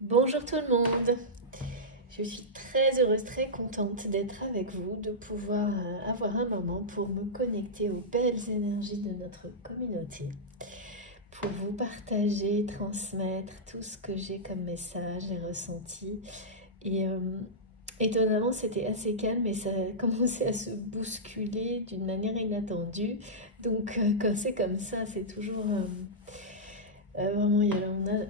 Bonjour tout le monde, je suis très heureuse, très contente d'être avec vous, de pouvoir avoir un moment pour me connecter aux belles énergies de notre communauté, pour vous partager, transmettre tout ce que j'ai comme message et ressenti. Et étonnamment, c'était assez calme et ça a commencé à se bousculer d'une manière inattendue. Donc quand c'est comme ça, c'est toujours... vraiment,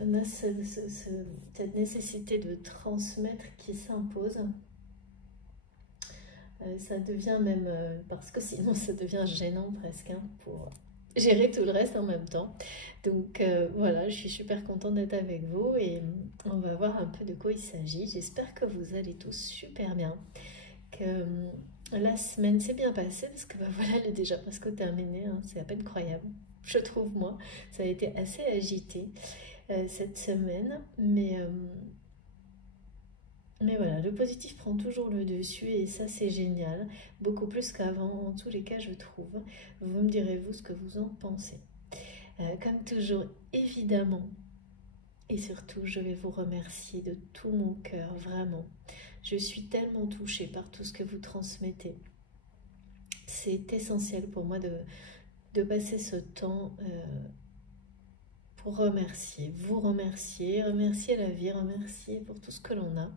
on a cette nécessité de transmettre qui s'impose. Ça devient même, parce que sinon ça devient gênant presque hein, pour gérer tout le reste en même temps. Donc voilà, je suis super contente d'être avec vous et on va voir un peu de quoi il s'agit. J'espère que vous allez tous super bien, que la semaine s'est bien passée parce que bah, voilà, elle est déjà presque terminée, hein, c'est à peine croyable. Je trouve, moi, ça a été assez agité cette semaine, mais voilà, le positif prend toujours le dessus et ça c'est génial, beaucoup plus qu'avant en tous les cas je trouve. Vous me direz vous ce que vous en pensez. Comme toujours, évidemment, et surtout je vais vous remercier de tout mon cœur, vraiment. Je suis tellement touchée par tout ce que vous transmettez. C'est essentiel pour moi de passer ce temps pour remercier, vous remercier, remercier la vie, remercier pour tout ce que l'on a.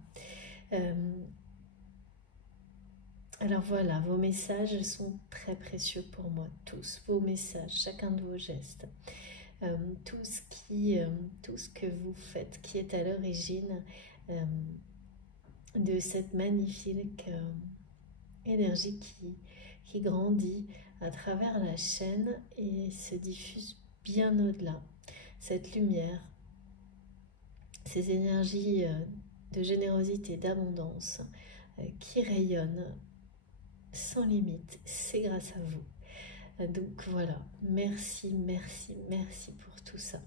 Alors voilà, vos messages sont très précieux pour moi, tous vos messages, chacun de vos gestes, tout tout ce que vous faites qui est à l'origine de cette magnifique énergie qui grandit à travers la chaîne et se diffuse bien au-delà. Cette lumière, ces énergies de générosité, d'abondance qui rayonnent sans limite, c'est grâce à vous. Donc voilà, merci, merci, merci pour tout ça.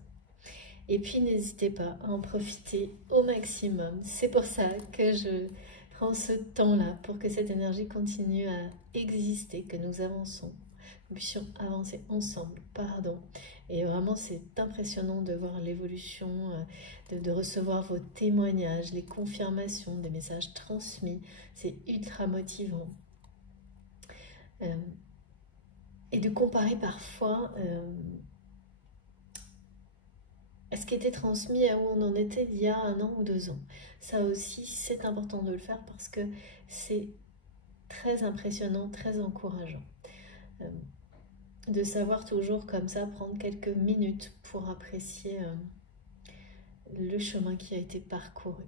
Et puis n'hésitez pas à en profiter au maximum. C'est pour ça que je prends ce temps-là, pour que cette énergie continue à exister, que nous avançons, nous puissions avancer ensemble, pardon. Et vraiment c'est impressionnant de voir l'évolution, de recevoir vos témoignages, les confirmations des messages transmis. C'est ultra motivant. Et de comparer parfois à ce qui était transmis à où on en était il y a 1 an ou 2 ans. Ça aussi, c'est important de le faire parce que c'est très impressionnant, très encourageant. De savoir toujours comme ça, prendre quelques minutes pour apprécier le chemin qui a été parcouru.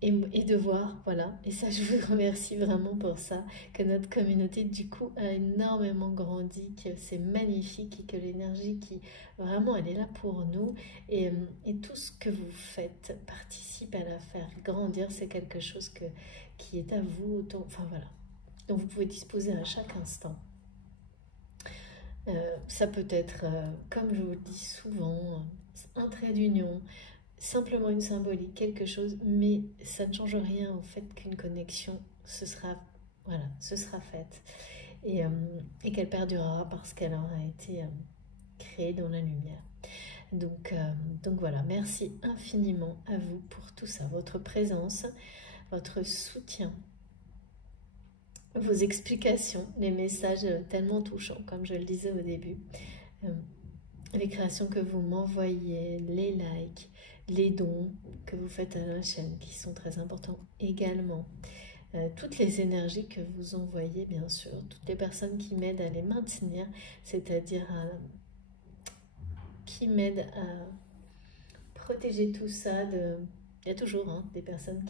Et de voir, voilà, et ça je vous remercie vraiment pour ça, que notre communauté du coup a énormément grandi, que c'est magnifique et que l'énergie qui vraiment elle est là pour nous et tout ce que vous faites participe à la faire grandir, c'est quelque chose qui est à vous, autant, enfin voilà, dont vous pouvez disposer à chaque instant. Ça peut être, comme je vous le dis souvent, un trait d'union, simplement une symbolique, quelque chose, mais ça ne change rien au fait qu'une connexion, voilà, ce sera faite et qu'elle perdurera parce qu'elle aura été créée dans la lumière. Donc voilà, merci infiniment à vous pour tout ça, votre présence, votre soutien, vos explications, les messages tellement touchants, comme je le disais au début, les créations que vous m'envoyez, les likes, les dons que vous faites à la chaîne qui sont très importants également. Toutes les énergies que vous envoyez, bien sûr, toutes les personnes qui m'aident à les maintenir, c'est-à-dire qui m'aident à protéger tout ça. Il y a toujours hein, des personnes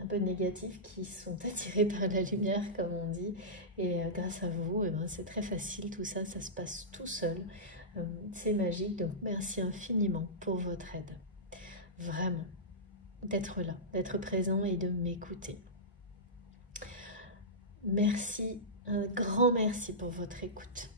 un peu négatives qui sont attirées par la lumière, comme on dit, et grâce à vous, eh ben, c'est très facile, tout ça, ça se passe tout seul. C'est magique, donc merci infiniment pour votre aide. Vraiment, d'être là, d'être présent et de m'écouter. Merci, un grand merci pour votre écoute.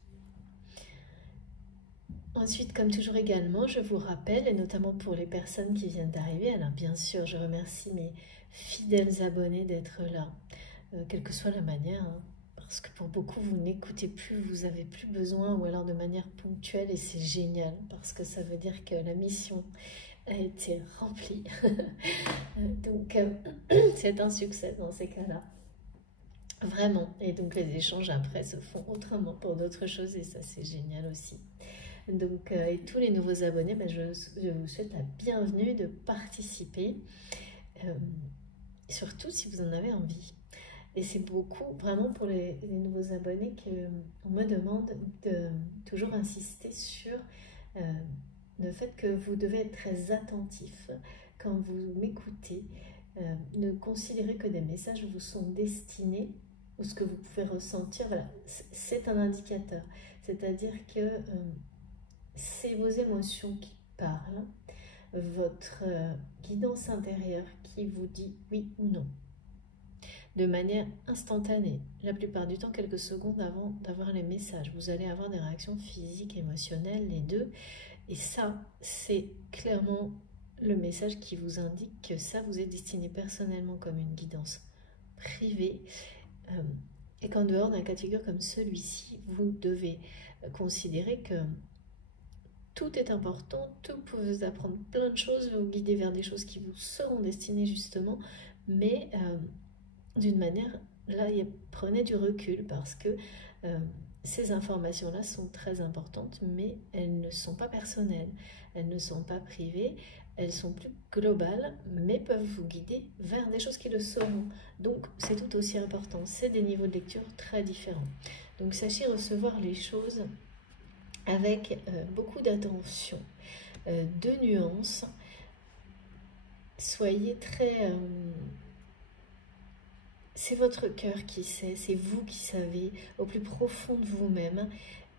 Ensuite, comme toujours également, je vous rappelle, et notamment pour les personnes qui viennent d'arriver, alors bien sûr, je remercie mes fidèles abonnés d'être là, quelle que soit la manière, hein, parce que pour beaucoup, vous n'écoutez plus, vous n'avez plus besoin, ou alors de manière ponctuelle, et c'est génial, parce que ça veut dire que la mission a été remplie. Donc, c'est un succès dans ces cas-là. Vraiment. Et donc, les échanges après se font autrement pour d'autres choses et ça, c'est génial aussi. Donc, et tous les nouveaux abonnés, ben, je vous souhaite la bienvenue de participer, surtout si vous en avez envie. Et c'est beaucoup, vraiment pour les nouveaux abonnés, qu'on me demande de toujours insister sur le fait que vous devez être très attentif quand vous m'écoutez. Ne considérez que des messages vous sont destinés, ou ce que vous pouvez ressentir, voilà, c'est un indicateur. C'est-à-dire que c'est vos émotions qui parlent, votre guidance intérieure qui vous dit oui ou non, de manière instantanée, la plupart du temps quelques secondes avant d'avoir les messages. Vous allez avoir des réactions physiques, émotionnelles, les deux, et ça, c'est clairement le message qui vous indique que ça vous est destiné personnellement comme une guidance privée, et qu'en dehors d'un cas de figure comme celui-ci, vous devez considérer que tout est important, tout peut vous apprendre plein de choses, vous guider vers des choses qui vous seront destinées justement, mais d'une manière, là, prenez du recul parce que ces informations-là sont très importantes, mais elles ne sont pas personnelles, elles ne sont pas privées, elles sont plus globales, mais peuvent vous guider vers des choses qui le seront. Donc, c'est tout aussi important. C'est des niveaux de lecture très différents. Donc, sachez recevoir les choses avec beaucoup d'attention, de nuances. Soyez très... c'est votre cœur qui sait, c'est vous qui savez, au plus profond de vous-même.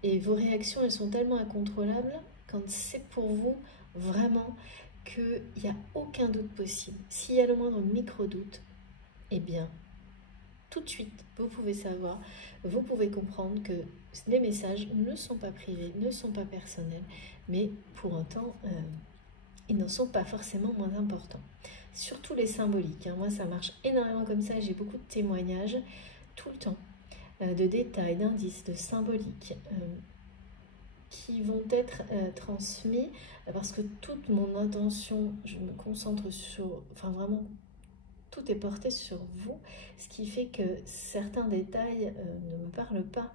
Et vos réactions, elles sont tellement incontrôlables quand c'est pour vous vraiment qu'il n'y a aucun doute possible. S'il y a le moindre micro-doute, eh bien, tout de suite, vous pouvez savoir, vous pouvez comprendre que les messages ne sont pas privés, ne sont pas personnels, mais pour autant, ils n'en sont pas forcément moins importants. Surtout les symboliques, hein. Moi, ça marche énormément comme ça, j'ai beaucoup de témoignages tout le temps, de détails, d'indices, de symboliques, qui vont être transmis parce que toute mon intention, je me concentre sur, enfin vraiment, tout est porté sur vous, ce qui fait que certains détails ne me parlent pas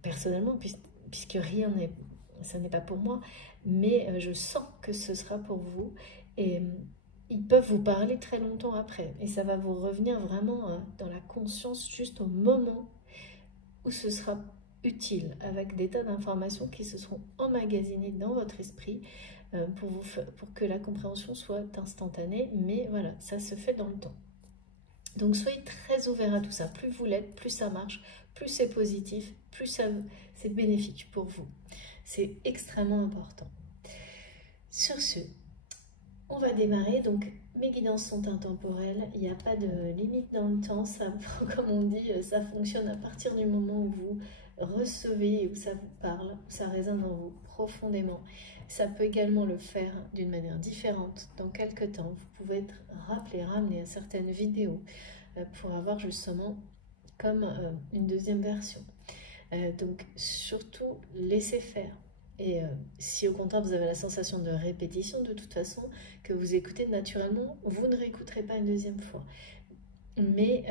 personnellement, puisque rien n'est, ça n'est pas pour moi, mais je sens que ce sera pour vous et ils peuvent vous parler très longtemps après et ça va vous revenir vraiment dans la conscience juste au moment où ce sera utile, avec des tas d'informations qui se seront emmagasinées dans votre esprit pour que la compréhension soit instantanée, mais voilà, ça se fait dans le temps. Donc soyez très ouverts à tout ça, plus vous l'êtes, plus ça marche, plus c'est positif, plus c'est bénéfique pour vous. C'est extrêmement important. Sur ce, on va démarrer. Donc mes guidances sont intemporelles, il n'y a pas de limite dans le temps, ça, comme on dit, ça fonctionne à partir du moment où vous recevez, où ça vous parle, où ça résonne en vous profondément. Ça peut également le faire d'une manière différente dans quelques temps. Vous pouvez être rappelé, ramené à certaines vidéos pour avoir justement comme une deuxième version. Donc surtout, laissez faire. Et si au contraire vous avez la sensation de répétition, de toute façon, que vous écoutez naturellement, vous ne réécouterez pas une deuxième fois. Mais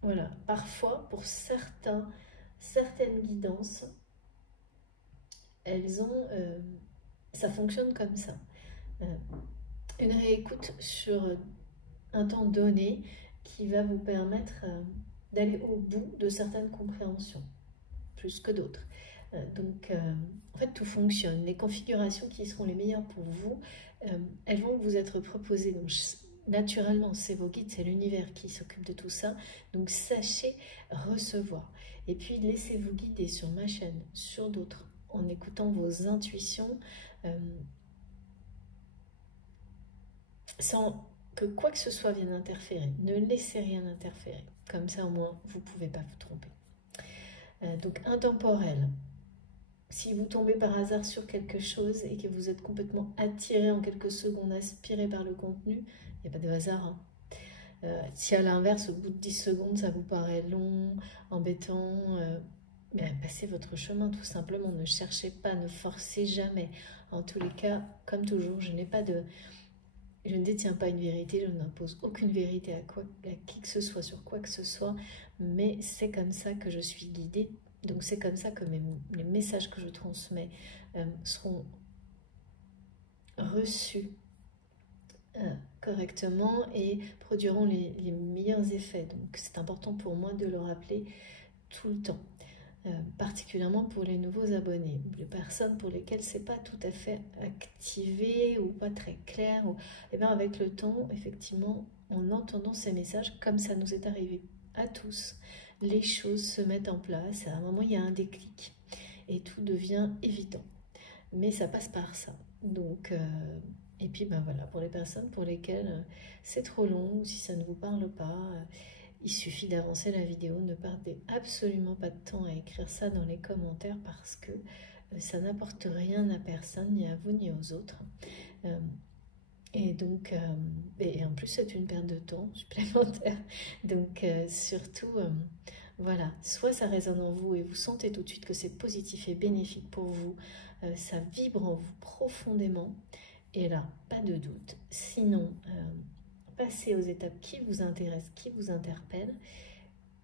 voilà, parfois, pour certaines guidances, elles ont, ça fonctionne comme ça. Une réécoute sur un temps donné qui va vous permettre d'aller au bout de certaines compréhensions, plus que d'autres. Donc, en fait, tout fonctionne. Les configurations qui seront les meilleures pour vous, elles vont vous être proposées. Donc, naturellement, c'est vos guides, c'est l'univers qui s'occupe de tout ça. Donc, sachez recevoir. Et puis, laissez-vous guider sur ma chaîne, sur d'autres, en écoutant vos intuitions, sans que quoi que ce soit vienne interférer. Ne laissez rien interférer. Comme ça, au moins, vous ne pouvez pas vous tromper. Donc, intemporel. Si vous tombez par hasard sur quelque chose et que vous êtes complètement attiré en quelques secondes, aspiré par le contenu, il n'y a pas de hasard. Hein. Si à l'inverse, au bout de 10 secondes, ça vous paraît long, embêtant, passez votre chemin tout simplement. Ne cherchez pas, ne forcez jamais. En tous les cas, comme toujours, je ne détiens pas une vérité, je n'impose aucune vérité à qui que ce soit, sur quoi que ce soit, mais c'est comme ça que je suis guidée. Donc c'est comme ça que les messages que je transmets seront reçus correctement et produiront les meilleurs effets. Donc c'est important pour moi de le rappeler tout le temps. Particulièrement pour les nouveaux abonnés, les personnes pour lesquelles c'est pas tout à fait activé ou pas très clair, et bien avec le temps, effectivement, en entendant ces messages, comme ça nous est arrivé à tous, les choses se mettent en place, à un moment il y a un déclic et tout devient évident, mais ça passe par ça. Donc et puis voilà, pour les personnes pour lesquelles c'est trop long ou si ça ne vous parle pas, il suffit d'avancer la vidéo, ne perdez absolument pas de temps à écrire ça dans les commentaires parce que ça n'apporte rien à personne, ni à vous ni aux autres. Et donc, et en plus c'est une perte de temps supplémentaire. Donc surtout, voilà, soit ça résonne en vous et vous sentez tout de suite que c'est positif et bénéfique pour vous, ça vibre en vous profondément, et là, pas de doute. Sinon, passez aux étapes qui vous intéressent, qui vous interpellent,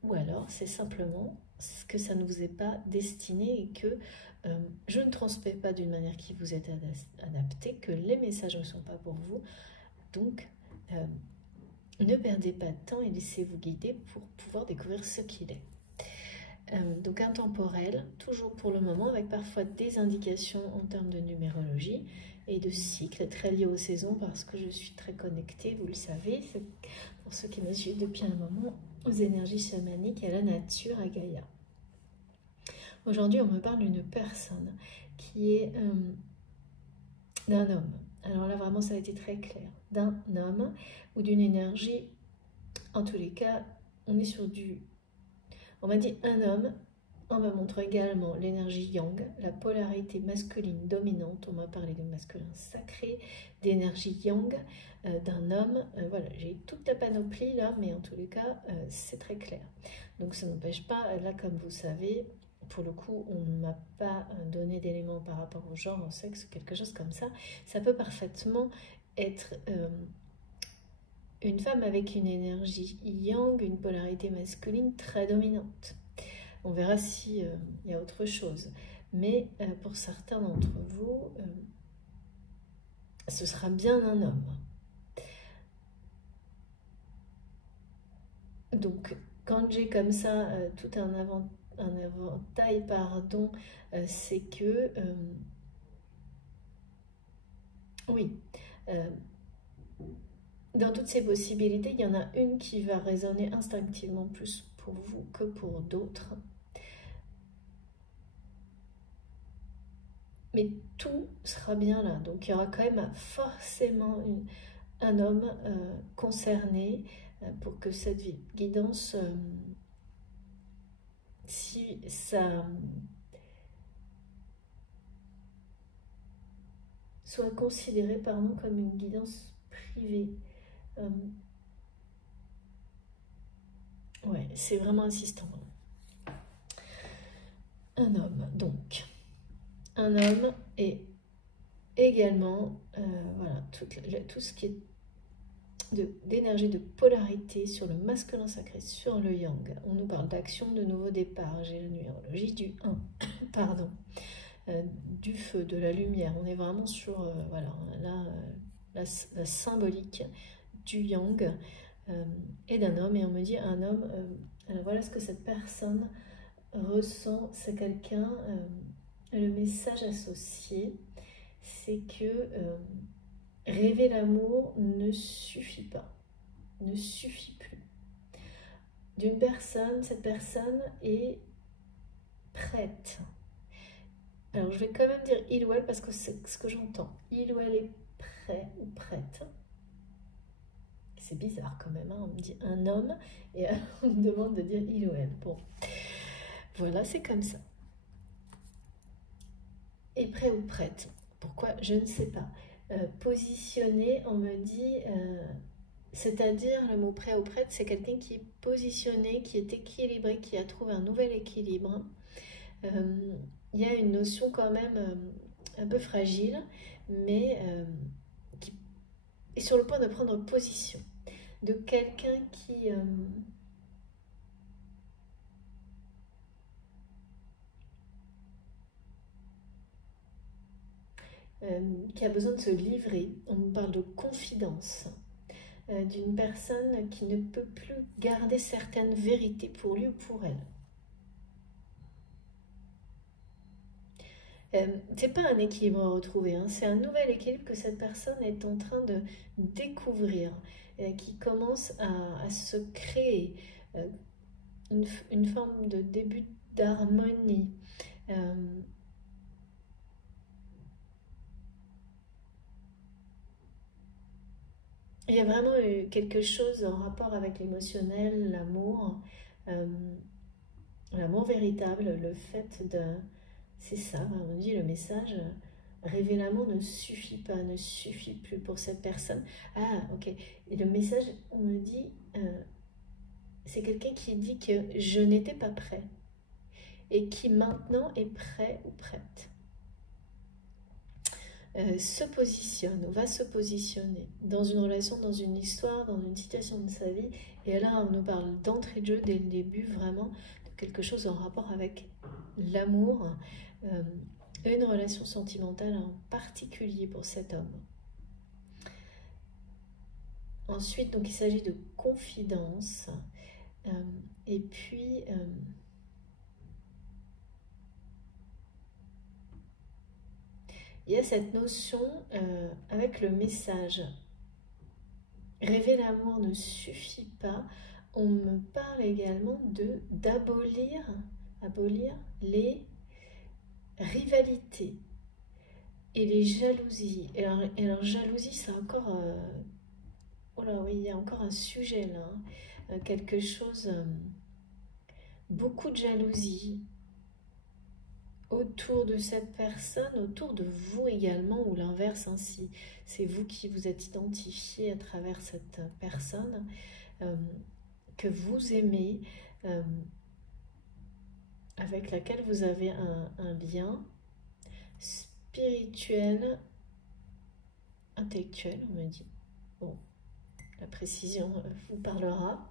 ou alors c'est simplement que ça ne vous est pas destiné et que je ne transmets pas d'une manière qui vous est adaptée, que les messages ne sont pas pour vous. Donc, ne perdez pas de temps et laissez-vous guider pour pouvoir découvrir ce qu'il est. Donc intemporel, toujours pour le moment, avec parfois des indications en termes de numérologie et de cycle, très lié aux saisons, parce que je suis très connectée, vous le savez, pour ceux qui me suivent depuis un moment, aux énergies chamaniques, à la nature, à Gaïa. Aujourd'hui, on me parle d'une personne qui est d'un homme. Alors là, vraiment, ça a été très clair. D'un homme ou d'une énergie, en tous les cas, on est sur du... On m'a dit un homme, on m'a montré également l'énergie yang, la polarité masculine dominante, on m'a parlé de masculin sacré, d'énergie yang, d'un homme, voilà, j'ai toute la panoplie là, mais en tous les cas, c'est très clair. Donc ça n'empêche pas, là comme vous savez, pour le coup, on ne m'a pas donné d'éléments par rapport au genre, au sexe, quelque chose comme ça. Ça peut parfaitement être... une femme avec une énergie yang, une polarité masculine très dominante. On verra s'il y a autre chose. Mais pour certains d'entre vous, ce sera bien un homme. Donc, quand j'ai comme ça tout un éventail, pardon, c'est que... oui. Dans toutes ces possibilités, il y en a une qui va résonner instinctivement plus pour vous que pour d'autres. Mais tout sera bien là. Donc, il y aura quand même forcément un homme concerné pour que cette guidance, si ça soit considéré par nous comme une guidance privée. Ouais, c'est vraiment insistant. Un homme, donc. Un homme et également, voilà, tout ce qui est d'énergie, de polarité sur le masculin sacré, sur le yang. On nous parle d'action, de nouveau départ. J'ai la numérologie du 1, pardon, du feu, de la lumière. On est vraiment sur, voilà, là, la symbolique du yang et d'un homme. Et on me dit un homme, alors voilà ce que cette personne ressent, c'est quelqu'un, le message associé, c'est que rêver l'amour ne suffit pas, ne suffit plus. D'une personne, cette personne est prête. Alors je vais quand même dire il ou elle parce que c'est ce que j'entends. Il ou elle est prêt ou prête. C'est bizarre quand même, hein. On me dit un homme et on me demande de dire il ou elle. Bon, voilà, c'est comme ça. Et prêt ou prête. Pourquoi? Je ne sais pas. Positionné, on me dit, c'est-à-dire le mot prêt ou prête, c'est quelqu'un qui est positionné, qui est équilibré, qui a trouvé un nouvel équilibre, Il y a une notion quand même un peu fragile, mais qui est sur le point de prendre position, de quelqu'un qui a besoin de se livrer. On nous parle de confidence, d'une personne qui ne peut plus garder certaines vérités pour lui ou pour elle. C'est pas un équilibre à retrouver, hein, c'est un nouvel équilibre que cette personne est en train de découvrir, qui commence à se créer une forme de début d'harmonie. Il y a vraiment eu quelque chose en rapport avec l'émotionnel, l'amour véritable, le fait de... C'est ça, on dit le message, rêver l'amour ne suffit pas, ne suffit plus pour cette personne. Ah, ok. Et le message, on me dit, c'est quelqu'un qui dit que je n'étais pas prêt et qui maintenant est prêt ou prête. Se positionne, va se positionner dans une relation, dans une histoire, dans une situation de sa vie. Et là, on nous parle d'entrée de jeu dès le début, vraiment, de quelque chose en rapport avec l'amour, une relation sentimentale en particulier pour cet homme. Ensuite, donc, il s'agit de confidence. Et puis... il y a cette notion avec le message. Rêver l'amour ne suffit pas. On me parle également d'abolir les rivalités et les jalousies. Et alors jalousie, c'est encore... oh là oui, il y a encore un sujet là. Quelque chose... beaucoup de jalousie autour de cette personne, autour de vous également, ou l'inverse, hein, si c'est vous qui vous êtes identifié à travers cette personne que vous aimez, avec laquelle vous avez un lien spirituel, intellectuel, on me dit. Bon, la précision vous parlera.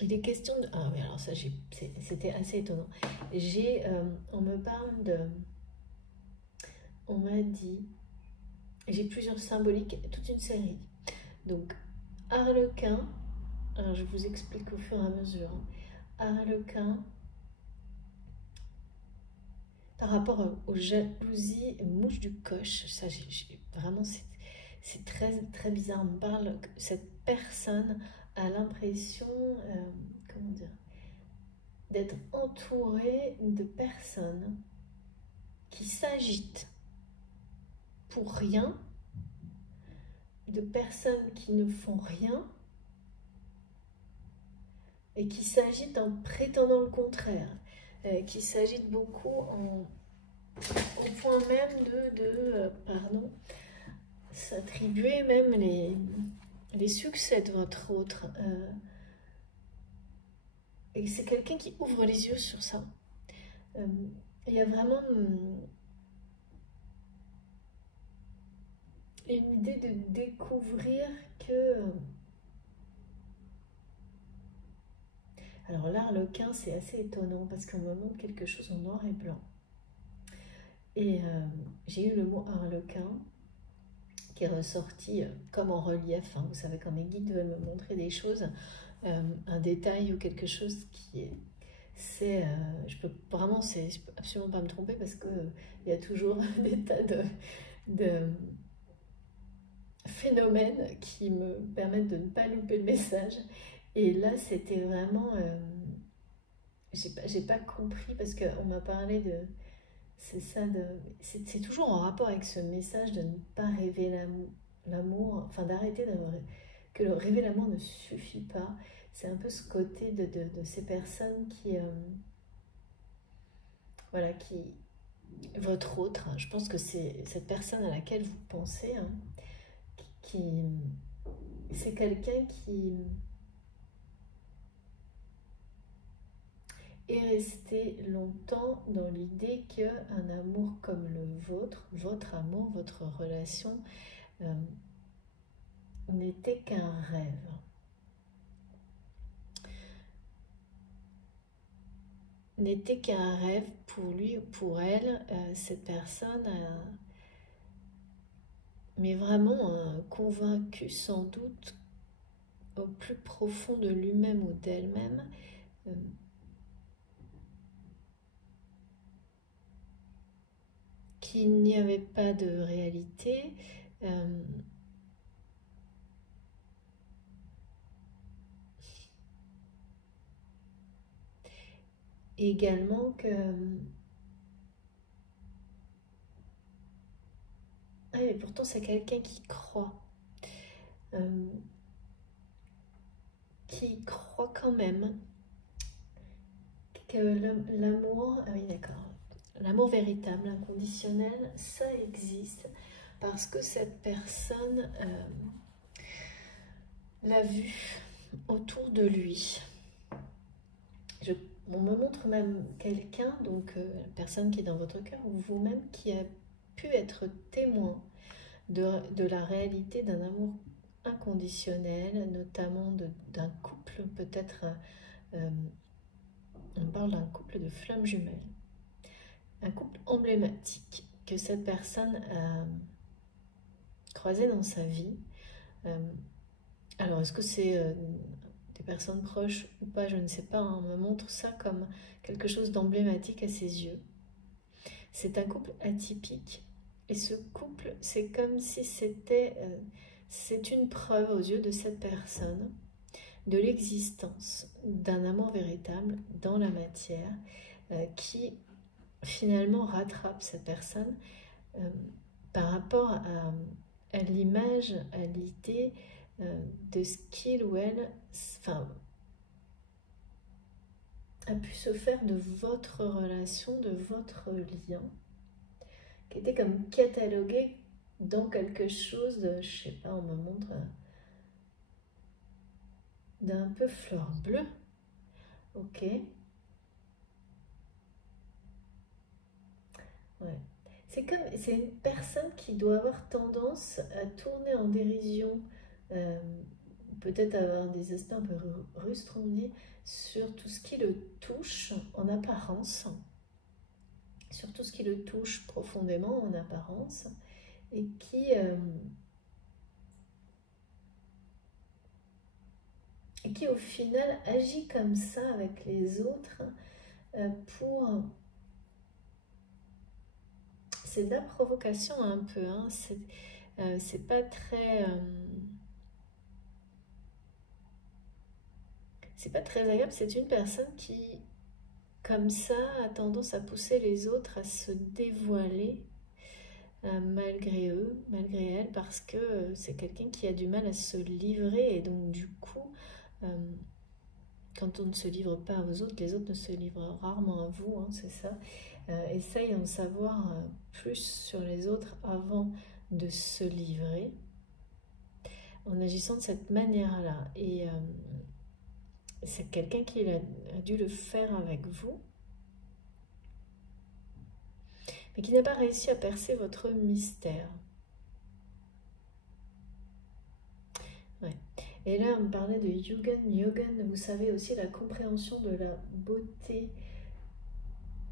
Il est question de... Ah oui, alors ça, c'était assez étonnant. On me parle de... On m'a dit... J'ai plusieurs symboliques, toute une série. Donc, Harlequin, alors je vous explique au fur et à mesure. Harlequin, par rapport aux jalousies, mouche du coche, ça, vraiment, c'est très, très bizarre. On me parle que cette personne a l'impression, comment dire, d'être entourée de personnes qui s'agitent pour rien, de personnes qui ne font rien et qui s'agitent en prétendant le contraire, qui s'agitent beaucoup au point même pardon, s'attribuer même les succès de votre autre. Et c'est quelqu'un qui ouvre les yeux sur ça. Il y a vraiment une idée de découvrir que... Alors l'Harlequin, c'est assez étonnant parce qu'on me montre quelque chose en noir et blanc. Et j'ai eu le mot Harlequin qui est ressorti comme en relief. Hein. Vous savez, quand mes guides veulent me montrer des choses, un détail ou quelque chose qui est... je peux absolument pas me tromper parce qu'il y a toujours des tas de phénomènes qui me permettent de ne pas louper le message. Et là, c'était vraiment... j'ai pas compris parce qu'on m'a parlé de... C'est ça, c'est toujours en rapport avec ce message de ne pas rêver l'amour, enfin d'arrêter d'avoir... que le rêver l'amour ne suffit pas. C'est un peu ce côté de ces personnes qui... voilà, qui... Votre autre, hein, je pense que c'est cette personne à laquelle vous pensez, hein, qui... C'est quelqu'un qui... est resté longtemps dans l'idée qu'un amour comme le vôtre, votre amour, votre relation, n'était qu'un rêve. N'était qu'un rêve pour lui ou pour elle. Cette personne mais vraiment convaincu sans doute au plus profond de lui-même ou d'elle-même qu'il n'y avait pas de réalité, également que et pourtant c'est quelqu'un qui croit quand même que l'amour, ah oui d'accord, l'amour véritable, inconditionnel, ça existe parce que cette personne l'a vu autour de lui. On me montre même quelqu'un, donc la personne qui est dans votre cœur, ou vous-même, qui a pu être témoin de la réalité d'un amour inconditionnel, notamment d'un couple, peut-être, on parle d'un couple de flammes jumelles, un couple emblématique que cette personne a croisé dans sa vie. Alors, est-ce que c'est des personnes proches ou pas, je ne sais pas, hein, on me montre ça comme quelque chose d'emblématique à ses yeux. C'est un couple atypique, et ce couple, c'est comme si c'était, c'est une preuve aux yeux de cette personne de l'existence d'un amour véritable dans la matière qui finalement rattrape cette personne par rapport à l'image, à l'idée de ce qu'il ou elle a pu se faire de votre relation, de votre lien, qui était comme catalogué dans quelque chose de, je sais pas, on me montre d'un peu fleur bleue, ok, ouais. C'est une personne qui doit avoir tendance à tourner en dérision, peut-être avoir des aspects un peu rustres, on dit, sur tout ce qui le touche en apparence, sur tout ce qui le touche profondément en apparence, et qui au final agit comme ça avec les autres pour... C'est de la provocation un peu, hein, c'est pas très... c'est pas très agréable, c'est une personne qui, comme ça, a tendance à pousser les autres à se dévoiler malgré eux, malgré elle, parce que c'est quelqu'un qui a du mal à se livrer, et donc du coup, quand on ne se livre pas aux autres, les autres ne se livrent rarement à vous, hein, c'est ça. Essaye d'en savoir plus sur les autres avant de se livrer, en agissant de cette manière-là. Et c'est quelqu'un qui a dû le faire avec vous, mais qui n'a pas réussi à percer votre mystère. Ouais. Et là, on me parlait de Yugen. Yugen, vous savez aussi la compréhension de la beauté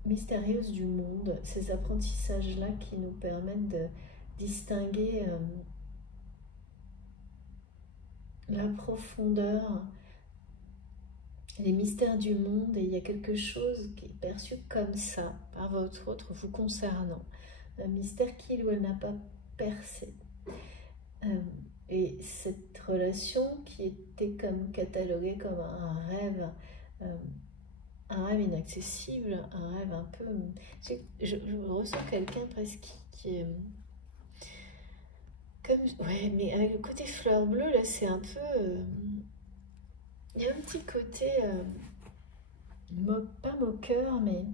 mystérieuse du monde. Ces apprentissages-là qui nous permettent de distinguer la profondeur, les mystères du monde, et il y a quelque chose qui est perçu comme ça par votre autre vous concernant, un mystère qu'il ou elle n'a pas percé. Et cette relation qui était comme cataloguée comme un rêve inaccessible, un rêve un peu... Je ressens quelqu'un presque qui est... Comme, ouais, mais avec le côté fleur bleue, là, c'est un peu... il y a un petit côté... pas moqueur, mais...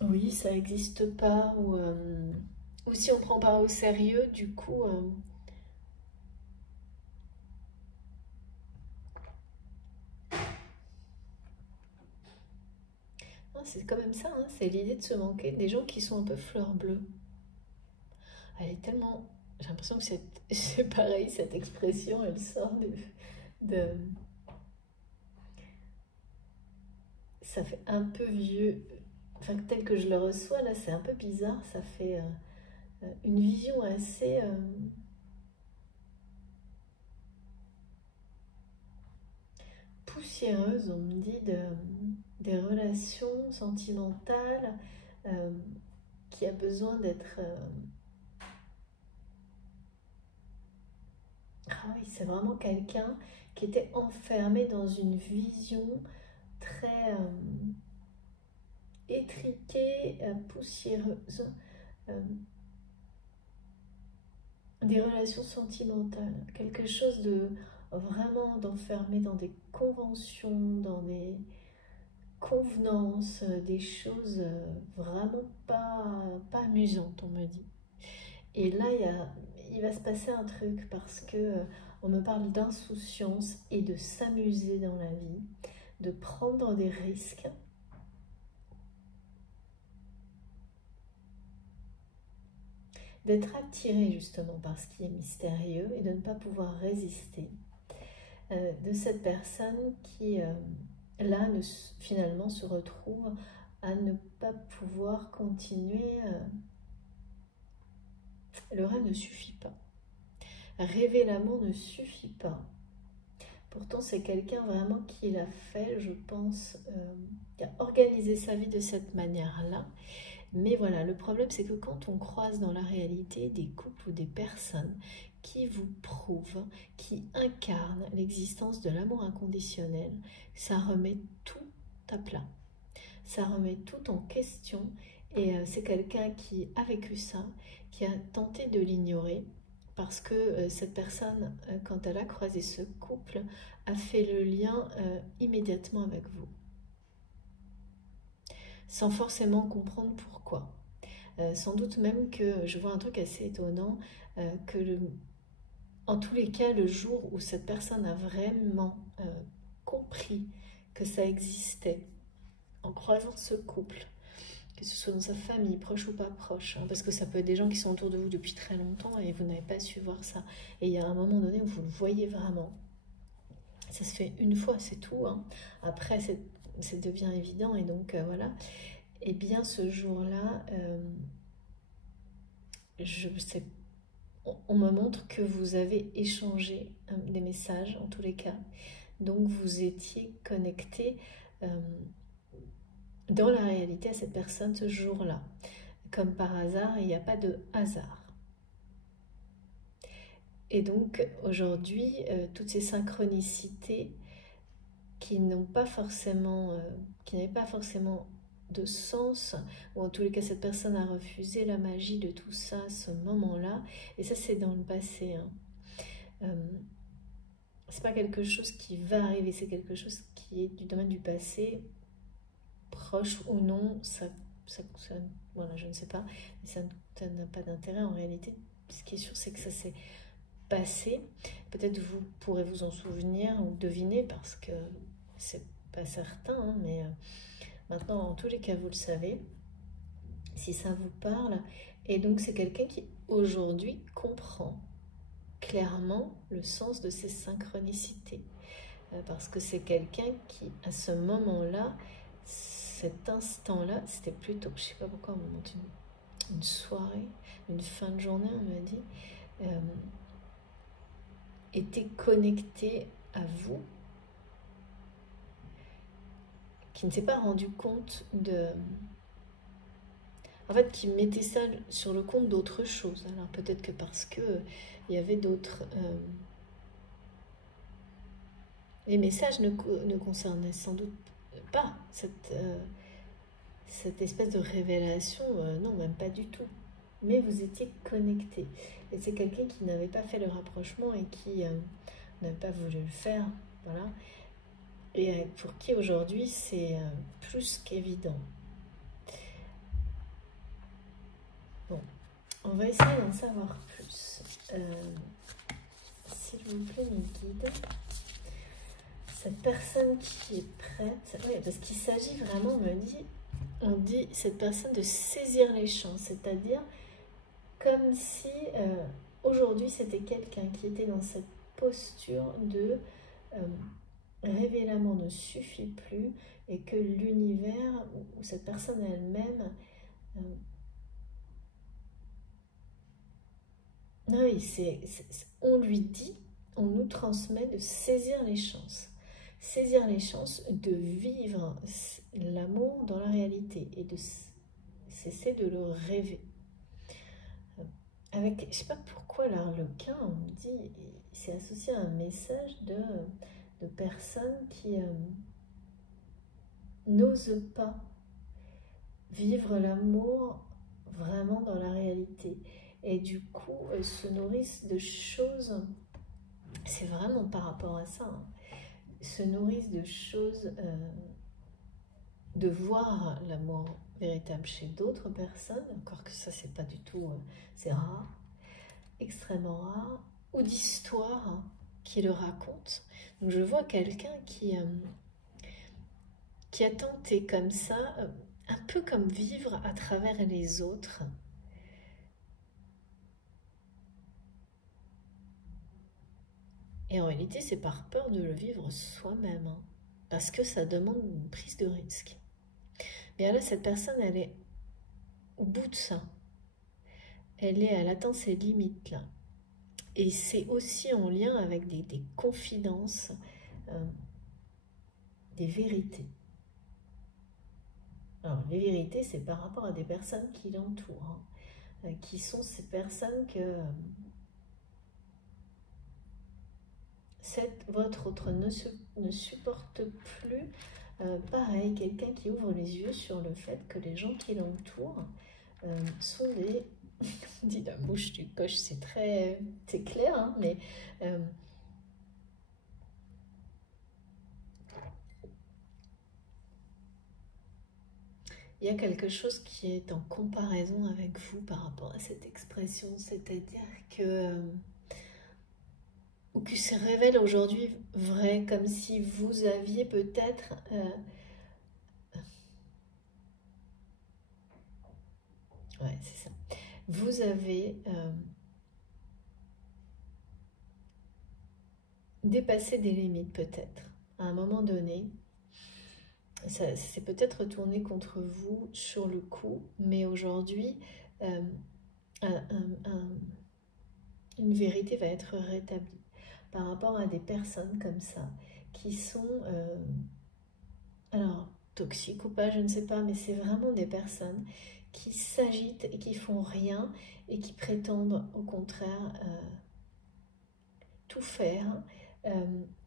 Oui, ça n'existe pas, ou si on prend pas au sérieux, du coup... c'est quand même ça, hein, c'est l'idée de se manquer, des gens qui sont un peu fleur bleue. Elle est tellement... J'ai l'impression que c'est pareil, cette expression, elle sort de... Ça fait un peu vieux, enfin tel que je le reçois, là c'est un peu bizarre, ça fait une vision assez... poussiéreuse, on me dit, des relations sentimentales qui a besoin d'être... Ah oui, c'est vraiment quelqu'un qui était enfermé dans une vision très étriquée, poussiéreuse, des relations sentimentales. Quelque chose de vraiment d'enfermé dans des conventions, dans des convenances, des choses vraiment pas amusantes, on me dit. Et là, il va se passer un truc parce que on me parle d'insouciance et de s'amuser dans la vie, de prendre des risques. D'être attiré justement par ce qui est mystérieux et de ne pas pouvoir résister. De cette personne qui, là, finalement se retrouve à ne pas pouvoir continuer. Le rêve ne suffit pas. Rêver l'amour ne suffit pas. Pourtant, c'est quelqu'un vraiment qui l'a fait, je pense, qui a organisé sa vie de cette manière-là. Mais voilà, le problème, c'est que quand on croise dans la réalité des couples ou des personnes qui vous prouvent, qui incarnent l'existence de l'amour inconditionnel, ça remet tout à plat. Ça remet tout en question. Et c'est quelqu'un qui a vécu ça, qui a tenté de l'ignorer, parce que cette personne, quand elle a croisé ce couple, a fait le lien immédiatement avec vous, sans forcément comprendre pourquoi. Sans doute même que, je vois un truc assez étonnant, en tous les cas, le jour où cette personne a vraiment compris que ça existait, en croisant ce couple, que ce soit dans sa famille, proche ou pas proche, hein, parce que ça peut être des gens qui sont autour de vous depuis très longtemps et vous n'avez pas su voir ça. Et il y a un moment donné où vous le voyez vraiment. Ça se fait une fois, c'est tout. Hein. Après, ça devient évident et donc voilà. Et bien ce jour-là, on me montre que vous avez échangé des messages, en tous les cas. Donc vous étiez connecté dans la réalité à cette personne ce jour-là. Comme par hasard, il n'y a pas de hasard. Et donc aujourd'hui, toutes ces synchronicités qui n'avaient pas forcément de sens, ou en tous les cas cette personne a refusé la magie de tout ça à ce moment-là, et ça c'est dans le passé. Hein. C'est pas quelque chose qui va arriver, c'est quelque chose qui est du domaine du passé, proche ou non, voilà, je ne sais pas, mais ça n'a pas d'intérêt en réalité. Ce qui est sûr, c'est que ça s'est passé. Peut-être vous pourrez vous en souvenir ou deviner parce que c'est pas certain, hein, mais maintenant, en tous les cas, vous le savez, si ça vous parle. Et donc, c'est quelqu'un qui, aujourd'hui, comprend clairement le sens de ces synchronicités. Parce que c'est quelqu'un qui, à ce moment-là, cet instant-là, c'était plutôt, je ne sais pas pourquoi on me montre une soirée, une fin de journée, on m'a dit, était connecté à vous, qui ne s'est pas rendu compte de... En fait, qui mettait ça sur le compte d'autre chose. Alors peut-être que parce que il y avait d'autres... Les messages ne concernaient sans doute pas cette espèce de révélation, non, même pas du tout. Mais vous étiez connectés. Et c'est quelqu'un qui n'avait pas fait le rapprochement et qui n'avait pas voulu le faire. Voilà. Et pour qui aujourd'hui c'est plus qu'évident. Bon, on va essayer d'en savoir plus. S'il vous plaît, mes guides. Cette personne qui est prête, oui, parce qu'il s'agit vraiment, on me dit, on dit cette personne de saisir les chances, c'est-à-dire comme si aujourd'hui c'était quelqu'un qui était dans cette posture de rêver l'amour ne suffit plus et que l'univers ou cette personne elle-même oui, on lui dit, on nous transmet de saisir les chances. Saisir les chances de vivre l'amour dans la réalité et de cesser de le rêver. Avec, je ne sais pas pourquoi l'arlequin, on me dit, c'est associé à un message de personnes qui n'osent pas vivre l'amour vraiment dans la réalité. Et du coup, se nourrissent de choses, c'est vraiment par rapport à ça, hein, se nourrissent de choses, de voir l'amour véritable chez d'autres personnes, encore que ça c'est pas du tout, c'est rare, extrêmement rare, ou d'histoires qui le racontent. Donc je vois quelqu'un qui a tenté comme ça, un peu comme vivre à travers les autres. Et en réalité, c'est par peur de le vivre soi-même, hein, parce que ça demande une prise de risque. Mais là, cette personne, elle est au bout de ça. Elle atteint ses limites, là. Et c'est aussi en lien avec des confidences, des vérités. Alors, les vérités, c'est par rapport à des personnes qui l'entourent, hein, qui sont ces personnes que votre autre ne supporte plus. Pareil, quelqu'un qui ouvre les yeux sur le fait que les gens qui l'entourent sont des... On dit la mouche du coche, c'est clair, hein, mais... il y a quelque chose qui est en comparaison avec vous par rapport à cette expression, c'est-à-dire que... ou qui se révèle aujourd'hui vrai, comme si vous aviez peut-être... ouais, c'est ça. Vous avez dépassé des limites peut-être. À un moment donné, ça s'est peut-être retourné contre vous sur le coup, mais aujourd'hui, une vérité va être rétablie par rapport à des personnes comme ça, qui sont, alors, toxiques ou pas, je ne sais pas, mais c'est vraiment des personnes qui s'agitent et qui font rien et qui prétendent au contraire tout faire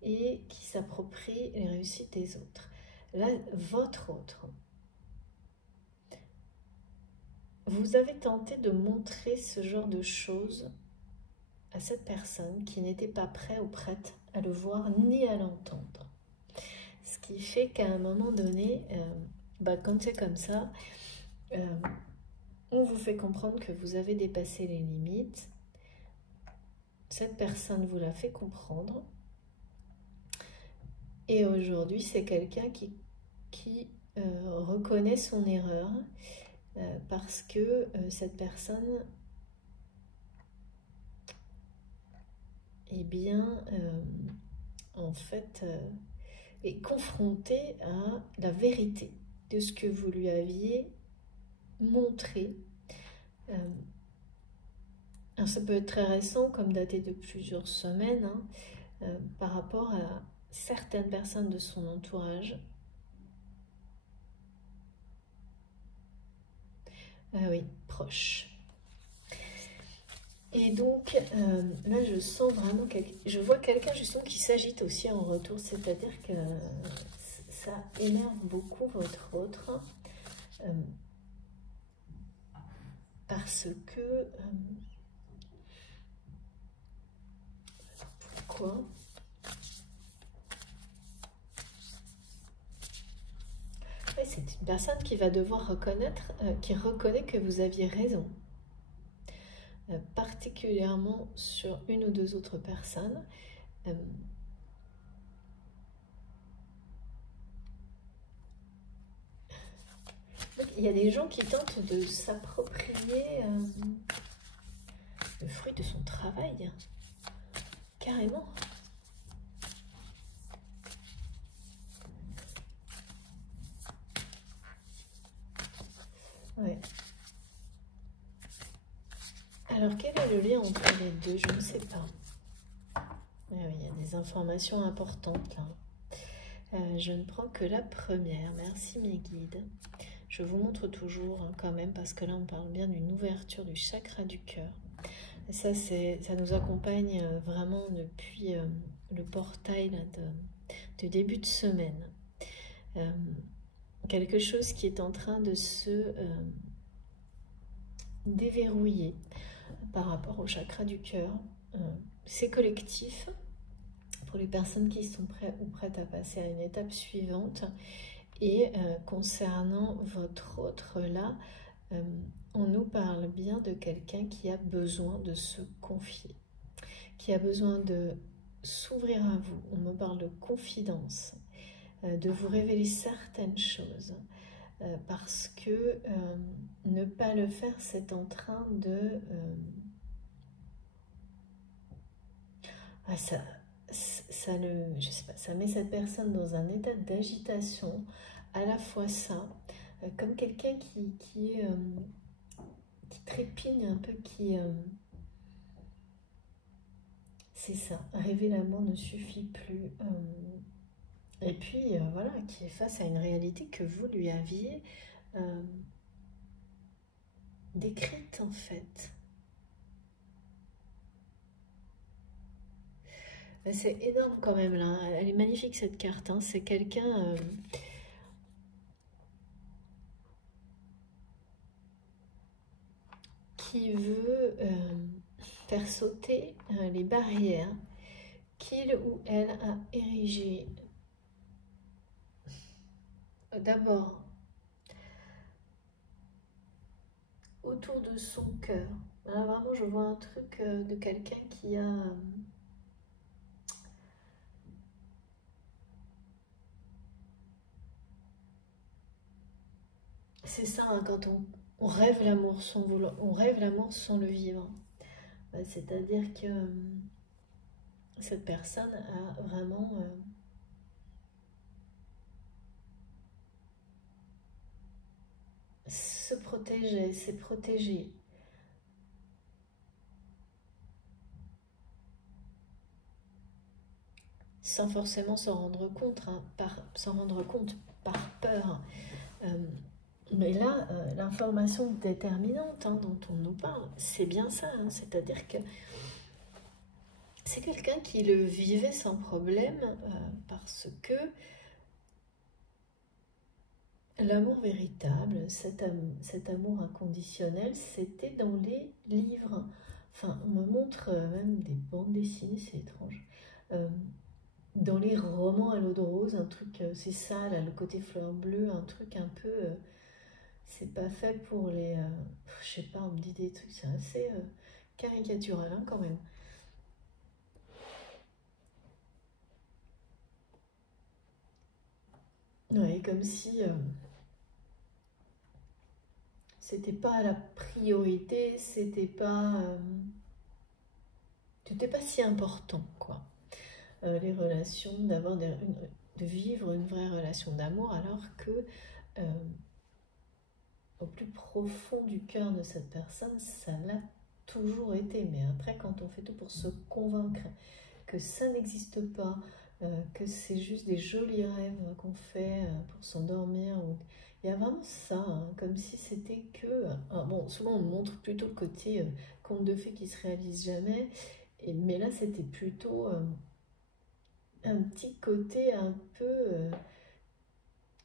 et qui s'approprient les réussites des autres. Là, votre autre, vous avez tenté de montrer ce genre de choses à cette personne qui n'était pas prête ou prête à le voir ni à l'entendre. Ce qui fait qu'à un moment donné, quand c'est comme ça, on vous fait comprendre que vous avez dépassé les limites. Cette personne vous l'a fait comprendre. Et aujourd'hui, c'est quelqu'un qui reconnaît son erreur parce que cette personne, eh bien, en fait, est confrontée à la vérité de ce que vous lui aviez montré. Alors ça peut être très récent, comme daté de plusieurs semaines, hein, par rapport à certaines personnes de son entourage. Ah oui, proche. Et donc, là, je sens vraiment... Je vois quelqu'un, justement, qui s'agite aussi en retour. C'est-à-dire que ça énerve beaucoup votre autre. Parce que... pourquoi ? Ouais, c'est une personne qui va devoir reconnaître, qui reconnaît que vous aviez raison. Particulièrement sur une ou deux autres personnes. Il y a des gens qui tentent de s'approprier le fruit de son travail, carrément. Ouais. Alors, quel est le lien entre les deux? Je ne sais pas. Oui, il y a des informations importantes là. Je ne prends que la première. Merci mes guides. Je vous montre toujours hein, quand même, parce que là, on parle bien d'une ouverture du chakra du cœur. Et ça, nous accompagne vraiment depuis le portail là, de début de semaine. Quelque chose qui est en train de se déverrouiller par rapport au chakra du cœur. C'est collectif pour les personnes qui sont prêtes ou prêtes à passer à une étape suivante. Et concernant votre autre là, on nous parle bien de quelqu'un qui a besoin de se confier, qui a besoin de s'ouvrir à vous. On me parle de confidence, de vous révéler certaines choses, parce que ne pas le faire, c'est en train de... je sais pas, ça met cette personne dans un état d'agitation, à la fois ça, comme quelqu'un qui trépigne un peu, c'est ça, rêver l'amour ne suffit plus, et puis voilà, qui est face à une réalité que vous lui aviez décrite en fait. C'est énorme quand même là, elle est magnifique cette carte, hein. C'est quelqu'un qui veut faire sauter les barrières qu'il ou elle a érigées. D'abord, autour de son cœur. Là, vraiment, je vois un truc de quelqu'un qui a... c'est ça, hein, quand on rêve l'amour sans vouloir, on rêve l'amour sans le vivre. C'est-à-dire que cette personne a vraiment se protéger, s'est protégée. Sans forcément s'en rendre compte, hein, par peur. Mais là, l'information déterminante hein, dont on nous parle, c'est bien ça. Hein, c'est-à-dire que c'est quelqu'un qui le vivait sans problème parce que l'amour véritable, cet amour inconditionnel, c'était dans les livres. Enfin, on me montre même des bandes dessinées, c'est étrange. Dans les romans à l'eau de rose, un truc, c'est ça, là, le côté fleur bleue, un truc un peu... c'est pas fait pour les... je sais pas, on me dit des trucs, c'est assez caricatural hein, quand même. Ouais, comme si c'était pas la priorité, c'était pas si important, quoi. Les relations, de vivre une vraie relation d'amour, alors que au plus profond du cœur de cette personne, ça l'a toujours été. Mais après, quand on fait tout pour se convaincre que ça n'existe pas, que c'est juste des jolis rêves qu'on fait pour s'endormir, il y a vraiment ça, hein, comme si c'était que... bon, souvent on montre plutôt le côté conte de fées qui se réalise jamais, mais là c'était plutôt un petit côté un peu...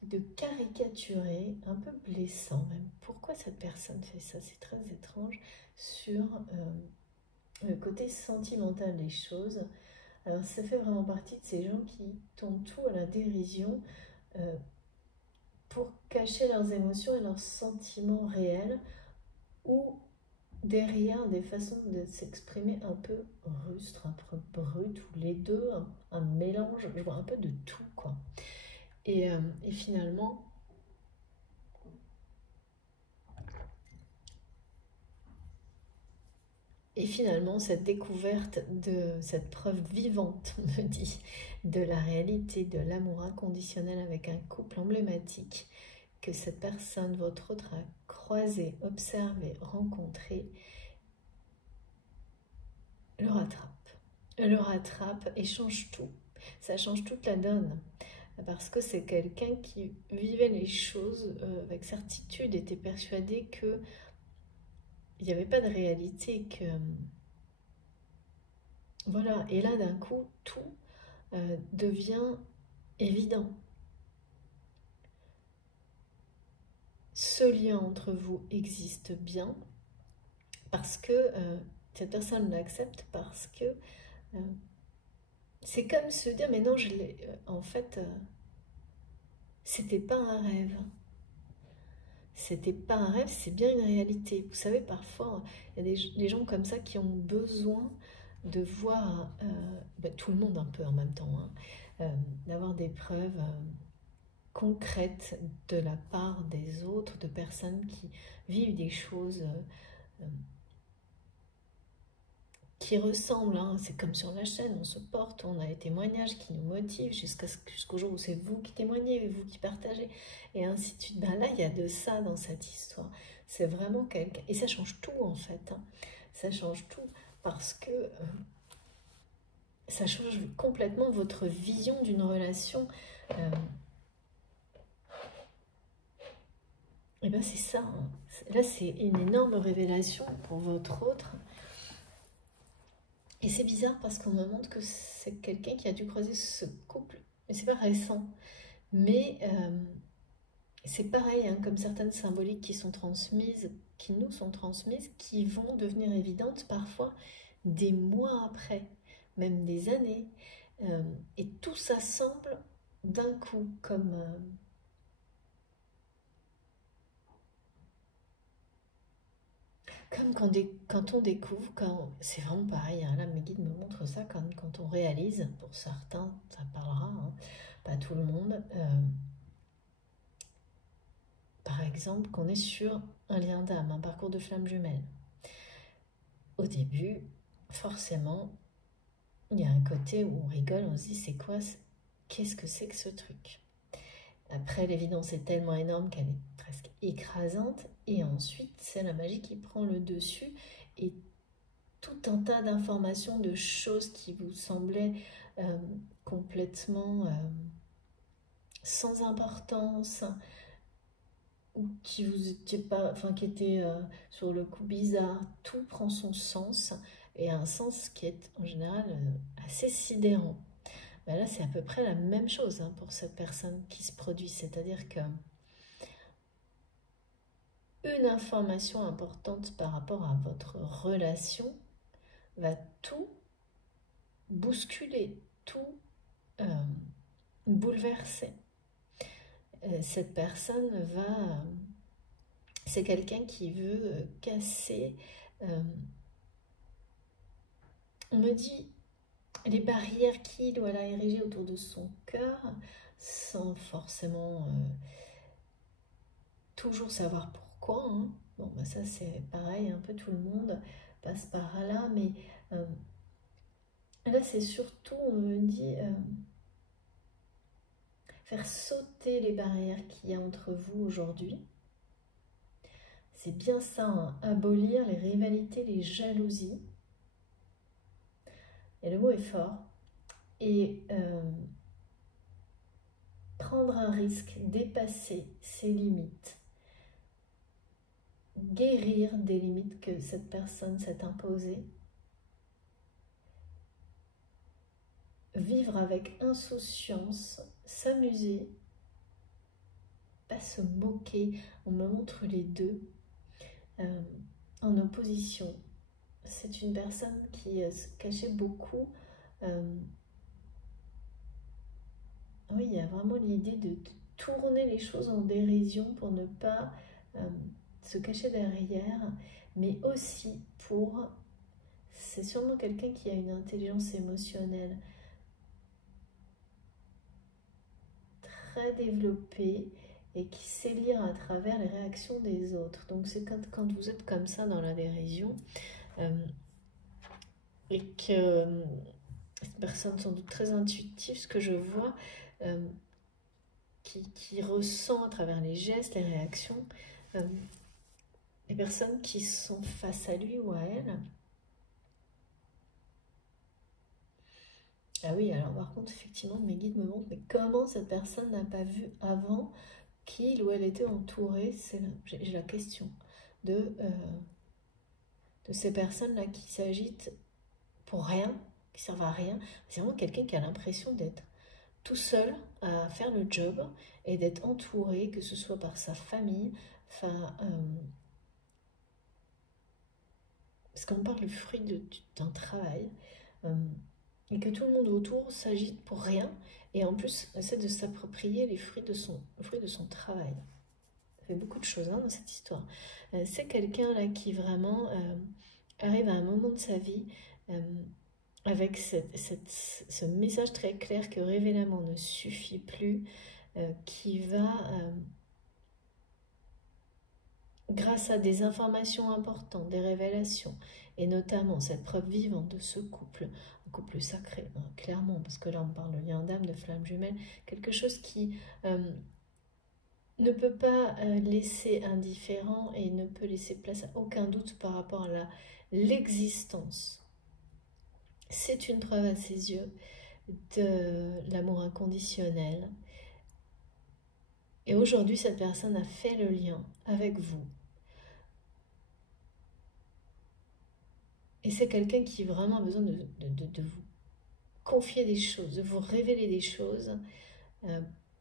de caricaturer, un peu blessant même. Pourquoi cette personne fait ça? C'est très étrange sur le côté sentimental des choses. Alors ça fait vraiment partie de ces gens qui tournent tout à la dérision pour cacher leurs émotions et leurs sentiments réels, ou derrière des façons de s'exprimer un peu rustres, un peu brutes, ou les deux, un mélange, je vois un peu de tout quoi. Et finalement, Et finalement, cette découverte de cette preuve vivante, on me dit, de la réalité de l'amour inconditionnel avec un couple emblématique que cette personne, votre autre, a croisé, observé, rencontré, le rattrape et change tout. Ça change toute la donne. Parce que c'est quelqu'un qui vivait les choses avec certitude, était persuadé que il n'y avait pas de réalité, que voilà. Et là, d'un coup, tout devient évident. Ce lien entre vous existe bien parce que cette personne l'accepte, parce que c'est comme se dire mais non, en fait, c'était pas un rêve. C'était pas un rêve, c'est bien une réalité. Vous savez, parfois, il y a des gens comme ça qui ont besoin de voir tout le monde un peu en même temps, hein, d'avoir des preuves concrètes de la part des autres, de personnes qui vivent des choses qui ressemblent, hein. C'est comme sur la chaîne, on se porte, on a des témoignages qui nous motivent jusqu'au jour où c'est vous qui témoignez, vous qui partagez, et ainsi de suite. Ben là, il y a de ça dans cette histoire. C'est vraiment quelqu'un, et ça change tout en fait, hein. Ça change tout parce que ça change complètement votre vision d'une relation. Et ben c'est ça, hein. Là, c'est une énorme révélation pour votre autre. Et c'est bizarre parce qu'on me montre que c'est quelqu'un qui a dû croiser ce couple. Mais c'est pas récent. Mais c'est pareil, hein, comme certaines symboliques qui sont transmises, qui nous sont transmises, qui vont devenir évidentes parfois des mois après, même des années. Et tout ça semble d'un coup, comme... Comme quand on découvre, c'est vraiment pareil, hein, là mes guides me montrent ça, quand on réalise, pour certains ça parlera, hein, pas tout le monde, par exemple qu'on est sur un lien d'âme, un parcours de flamme jumelle. Au début, forcément, il y a un côté où on rigole, on se dit c'est quoi, qu'est-ce que c'est que ce truc? Après, l'évidence est tellement énorme qu'elle est presque écrasante, et ensuite c'est la magie qui prend le dessus, et tout un tas d'informations, de choses qui vous semblaient complètement sans importance, ou qui vous étiez pas, enfin qui étaient sur le coup bizarre. Tout prend son sens, et un sens qui est en général assez sidérant. Ben là, c'est à peu près la même chose, hein, pour cette personne qui se produit, c'est-à-dire que une information importante par rapport à votre relation va tout bousculer, tout bouleverser. Cette personne va... c'est quelqu'un qui veut casser... on me dit les barrières qu'il ou elle a érigées autour de son cœur, sans forcément toujours savoir pourquoi, hein. Bon, bah ça c'est pareil, un peu tout le monde passe par là, mais là c'est surtout, on me dit, faire sauter les barrières qu'il y a entre vous aujourd'hui. C'est bien ça, hein, abolir les rivalités, les jalousies. Et le mot est fort. Et prendre un risque, dépasser ses limites, guérir des limites que cette personne s'est imposées, vivre avec insouciance, s'amuser, pas se moquer. On me montre les deux en opposition. C'est une personne qui se cachait beaucoup. Oui, il y a vraiment l'idée de tourner les choses en dérision pour ne pas se cacher derrière, mais aussi pour... C'est sûrement quelqu'un qui a une intelligence émotionnelle très développée et qui sait lire à travers les réactions des autres. Donc c'est quand vous êtes comme ça dans la dérision, et que cette personne sans doute très intuitive, ce que je vois, euh, qui ressent à travers les gestes, les réactions, euh, les personnes qui sont face à lui ou à elle. Ah oui, alors par contre, effectivement, mes guides me montrent, mais comment cette personne n'a pas vu avant qu'il ou elle était entourée, j'ai la question de ces personnes-là qui s'agitent pour rien, qui servent à rien. C'est vraiment quelqu'un qui a l'impression d'être tout seul à faire le job et d'être entouré, que ce soit par sa famille, enfin, parce qu'on parle du fruit d'un travail, euh, et que tout le monde autour s'agite pour rien, et en plus essaie de s'approprier les fruits le fruit de son travail. Ça fait beaucoup de choses dans cette histoire. C'est quelqu'un là qui vraiment arrive à un moment de sa vie avec ce message très clair que révélemment ne suffit plus, qui va, grâce à des informations importantes, des révélations, et notamment cette preuve vivante de ce couple, un couple sacré, hein, clairement, parce que là on parle de lien d'âme, de flamme jumelle, quelque chose qui ne peut pas laisser indifférent et ne peut laisser place à aucun doute par rapport à l'existence. C'est une preuve à ses yeux de l'amour inconditionnel. Et aujourd'hui, cette personne a fait le lien avec vous. Et c'est quelqu'un qui vraiment a besoin de vous confier des choses, de vous révéler des choses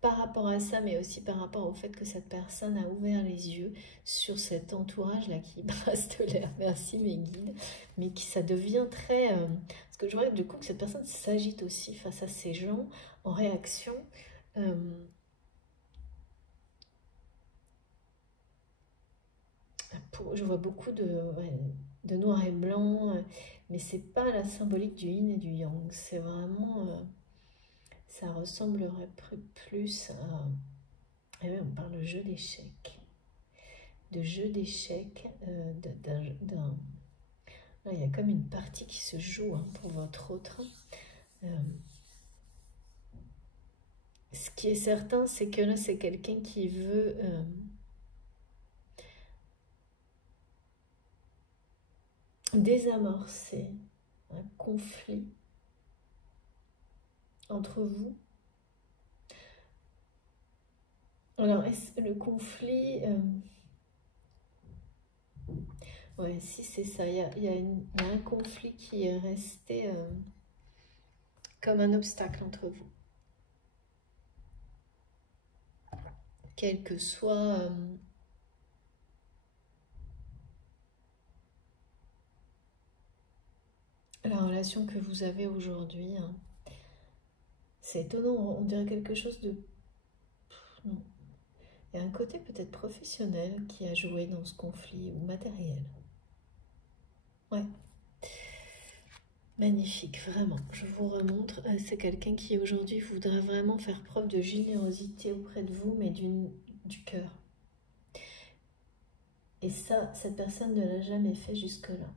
par rapport à ça, mais aussi par rapport au fait que cette personne a ouvert les yeux sur cet entourage-là qui brasse de l'air, merci mes guides, mais qui ça devient très... parce que je vois du coup que cette personne s'agite aussi face à ces gens en réaction. Je vois beaucoup de noir et blanc, mais c'est pas la symbolique du yin et du yang, c'est vraiment... ça ressemblerait plus à... Eh oui, on parle de jeu d'échecs. De jeu d'échecs, là, il y a comme une partie qui se joue hein, pour votre autre. Ce qui est certain, c'est que là, c'est quelqu'un qui veut désamorcer un conflit entre vous. Alors, le conflit... ouais, si c'est ça, il y a un conflit qui est resté comme un obstacle entre vous. Quel que soit la relation que vous avez aujourd'hui. Hein. C'est étonnant, on dirait quelque chose de... Non. Il y a un côté peut-être professionnel qui a joué dans ce conflit ou matériel. Ouais. Magnifique, vraiment. Je vous remontre. C'est quelqu'un qui aujourd'hui voudrait vraiment faire preuve de générosité auprès de vous, mais du cœur. Et ça, cette personne ne l'a jamais fait jusque-là.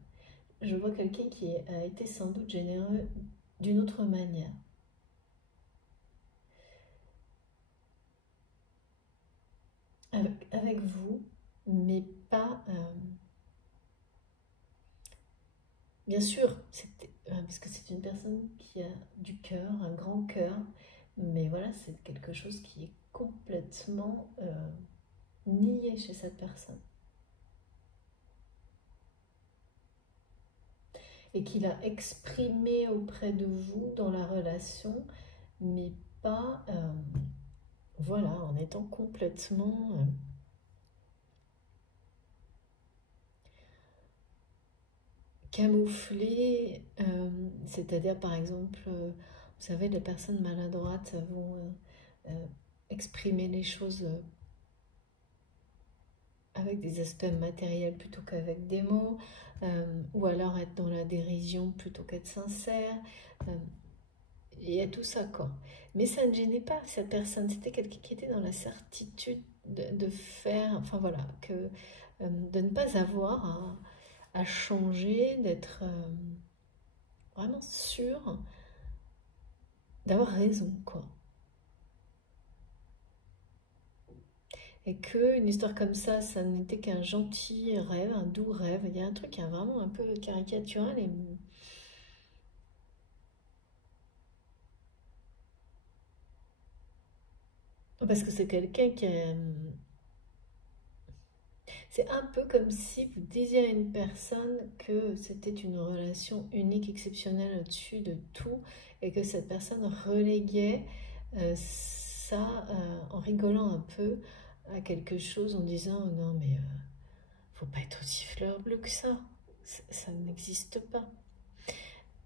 Je vois quelqu'un qui a été sans doute généreux d'une autre manière. Avec vous, mais pas... bien sûr, parce que c'est une personne qui a du cœur, un grand cœur, mais voilà, c'est quelque chose qui est complètement nié chez cette personne. Et qu'il a exprimé auprès de vous dans la relation, mais pas, voilà, en étant complètement camouflé, c'est-à-dire par exemple, vous savez, les personnes maladroites vont exprimer les choses avec des aspects matériels plutôt qu'avec des mots, ou alors être dans la dérision plutôt qu'être sincère. Il y a tout ça, quoi. Mais ça ne gênait pas cette personne. C'était quelqu'un qui était dans la certitude de faire, enfin voilà, de ne pas avoir à changer, d'être vraiment sûr d'avoir raison, quoi. Et qu'une histoire comme ça n'était qu'un gentil rêve, un doux rêve. Il y a un truc qui est vraiment un peu caricatural. Parce que c'est quelqu'un qui est... C'est un peu comme si vous disiez à une personne que c'était une relation unique, exceptionnelle au-dessus de tout, et que cette personne reléguait ça en rigolant un peu à quelque chose en disant oh non mais faut pas être aussi fleur bleue que ça n'existe pas.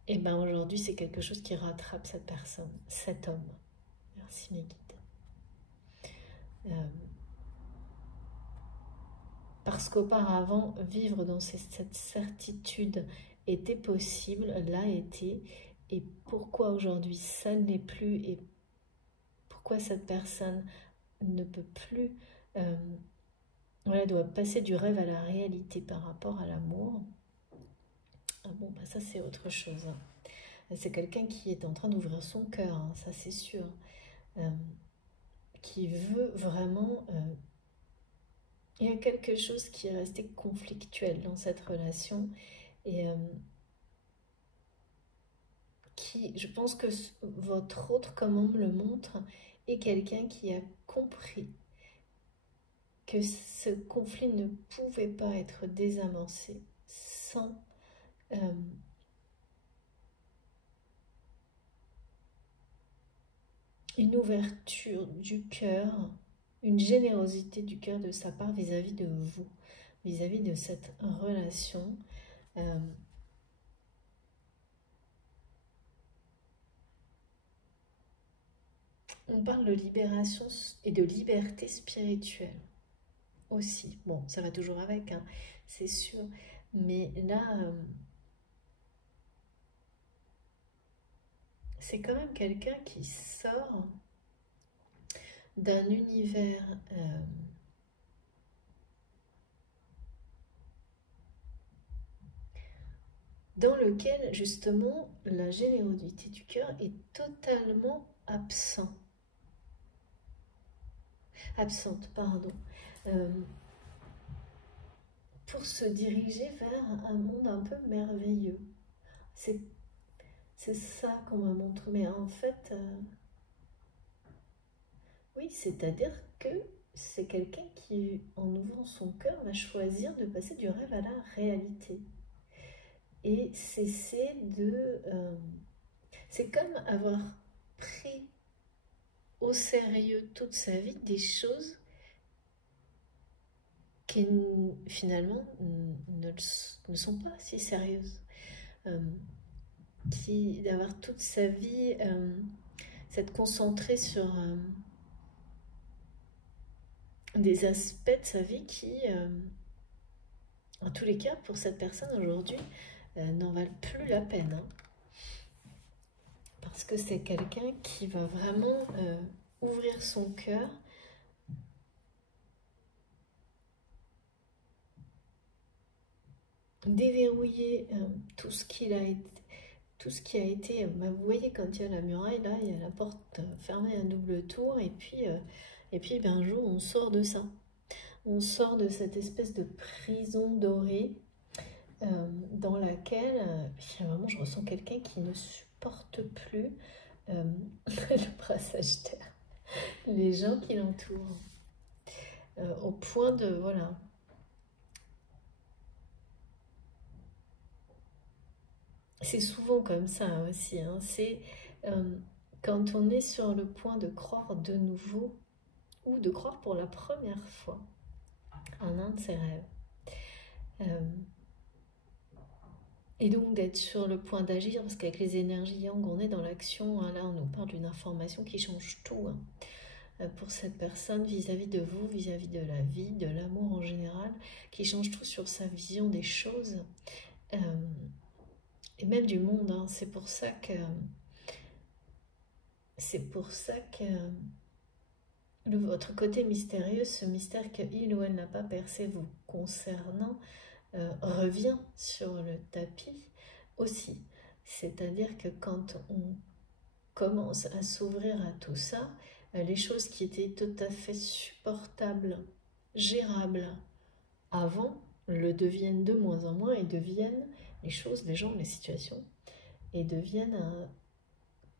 Et bien aujourd'hui c'est quelque chose qui rattrape cette personne, cet homme. Merci mes guides. Parce qu'auparavant, vivre dans cette certitude était possible, l'a été, et pourquoi aujourd'hui ça ne l'est plus, et pourquoi cette personne ne peut plus, voilà, doit passer du rêve à la réalité par rapport à l'amour. Ah bon, bah ça c'est autre chose. C'est quelqu'un qui est en train d'ouvrir son cœur, hein, ça c'est sûr, qui veut vraiment... il y a quelque chose qui est resté conflictuel dans cette relation et qui, je pense que votre autre, comme on me le montre, est quelqu'un qui a compris que ce conflit ne pouvait pas être désamorcé sans une ouverture du cœur, une générosité du cœur de sa part vis-à-vis de vous, vis-à-vis de cette relation. On parle de libération et de liberté spirituelle aussi. Bon, ça va toujours avec, hein, c'est sûr. Mais là, c'est quand même quelqu'un qui sort d'un univers dans lequel, justement, la générosité du cœur est totalement absente, pardon. Pour se diriger vers un monde un peu merveilleux. C'est ça qu'on me montre. Mais en fait, oui, c'est-à-dire que c'est quelqu'un qui, en ouvrant son cœur, va choisir de passer du rêve à la réalité. Et cesser de... c'est comme avoir pris au sérieux toute sa vie des choses qui finalement ne sont pas si sérieuses. D'avoir toute sa vie s'être concentré sur des aspects de sa vie qui, en tous les cas, pour cette personne aujourd'hui, n'en valent plus la peine. Hein. Parce que c'est quelqu'un qui va vraiment ouvrir son cœur déverrouiller tout ce qui a été, vous voyez quand il y a la muraille là, il y a la porte fermée à double tour et puis un jour on sort de ça, on sort de cette espèce de prison dorée dans laquelle vraiment je ressens quelqu'un qui ne supporte plus le brassage d'air, les gens qui l'entourent, au point de voilà. C'est souvent comme ça aussi, hein. C'est quand on est sur le point de croire de nouveau ou de croire pour la première fois en un de ses rêves. Et donc d'être sur le point d'agir, parce qu'avec les énergies yang, on est dans l'action, hein. Là on nous parle d'une information qui change tout, hein. Pour cette personne vis-à-vis de vous, vis-à-vis de la vie, de l'amour en général, qui change tout sur sa vision des choses. Et même du monde, hein. C'est pour ça que votre côté mystérieux, ce mystère qu'il ou elle n'a pas percé vous concernant, revient sur le tapis aussi. C'est-à-dire que quand on commence à s'ouvrir à tout ça, les choses qui étaient tout à fait supportables, gérables avant, le deviennent de moins en moins et deviennent les choses, les gens, les situations, et deviennent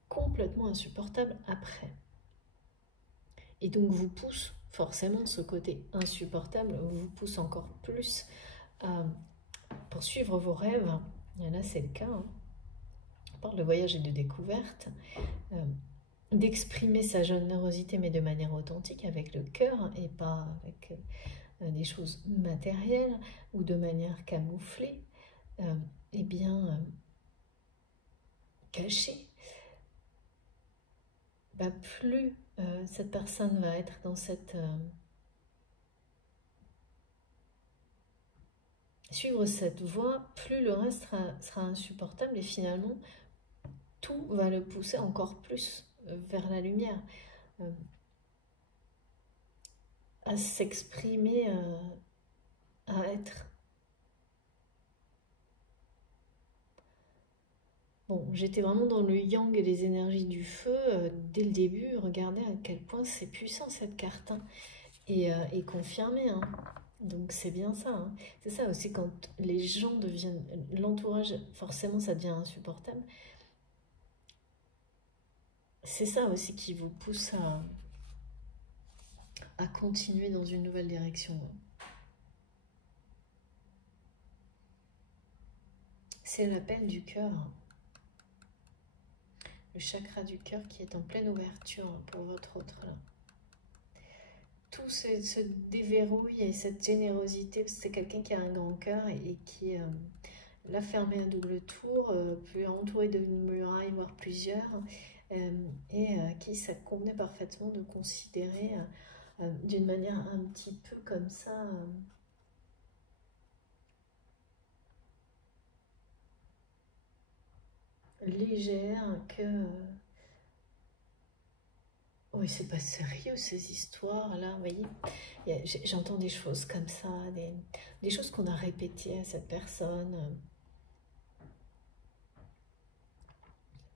complètement insupportables après. Et donc vous pousse forcément ce côté insupportable, vous pousse encore plus à poursuivre vos rêves. Et là c'est le cas, hein. On parle de voyage et de découverte, d'exprimer sa générosité mais de manière authentique avec le cœur et pas avec des choses matérielles ou de manière camouflée, et bien cachée. Plus cette personne va être dans cette suivre cette voie, plus le reste sera insupportable et finalement tout va le pousser encore plus vers la lumière, à s'exprimer, à être. Bon, j'étais vraiment dans le yang et les énergies du feu dès le début. Regardez à quel point c'est puissant cette carte, hein, et confirmé, hein. Donc c'est bien ça, hein. C'est ça aussi, quand les gens deviennent, l'entourage, forcément ça devient insupportable. C'est ça aussi qui vous pousse à continuer dans une nouvelle direction. C'est l'appel du cœur, le chakra du cœur qui est en pleine ouverture pour votre autre là. Tout se déverrouille et cette générosité, c'est quelqu'un qui a un grand cœur et qui l'a fermé à double tour, puis entouré d'une muraille, voire plusieurs, et qui ça convenait parfaitement de considérer d'une manière un petit peu comme ça, légère, que oui, c'est pas sérieux ces histoires-là, vous voyez. J'entends des choses comme ça, des choses qu'on a répétées à cette personne,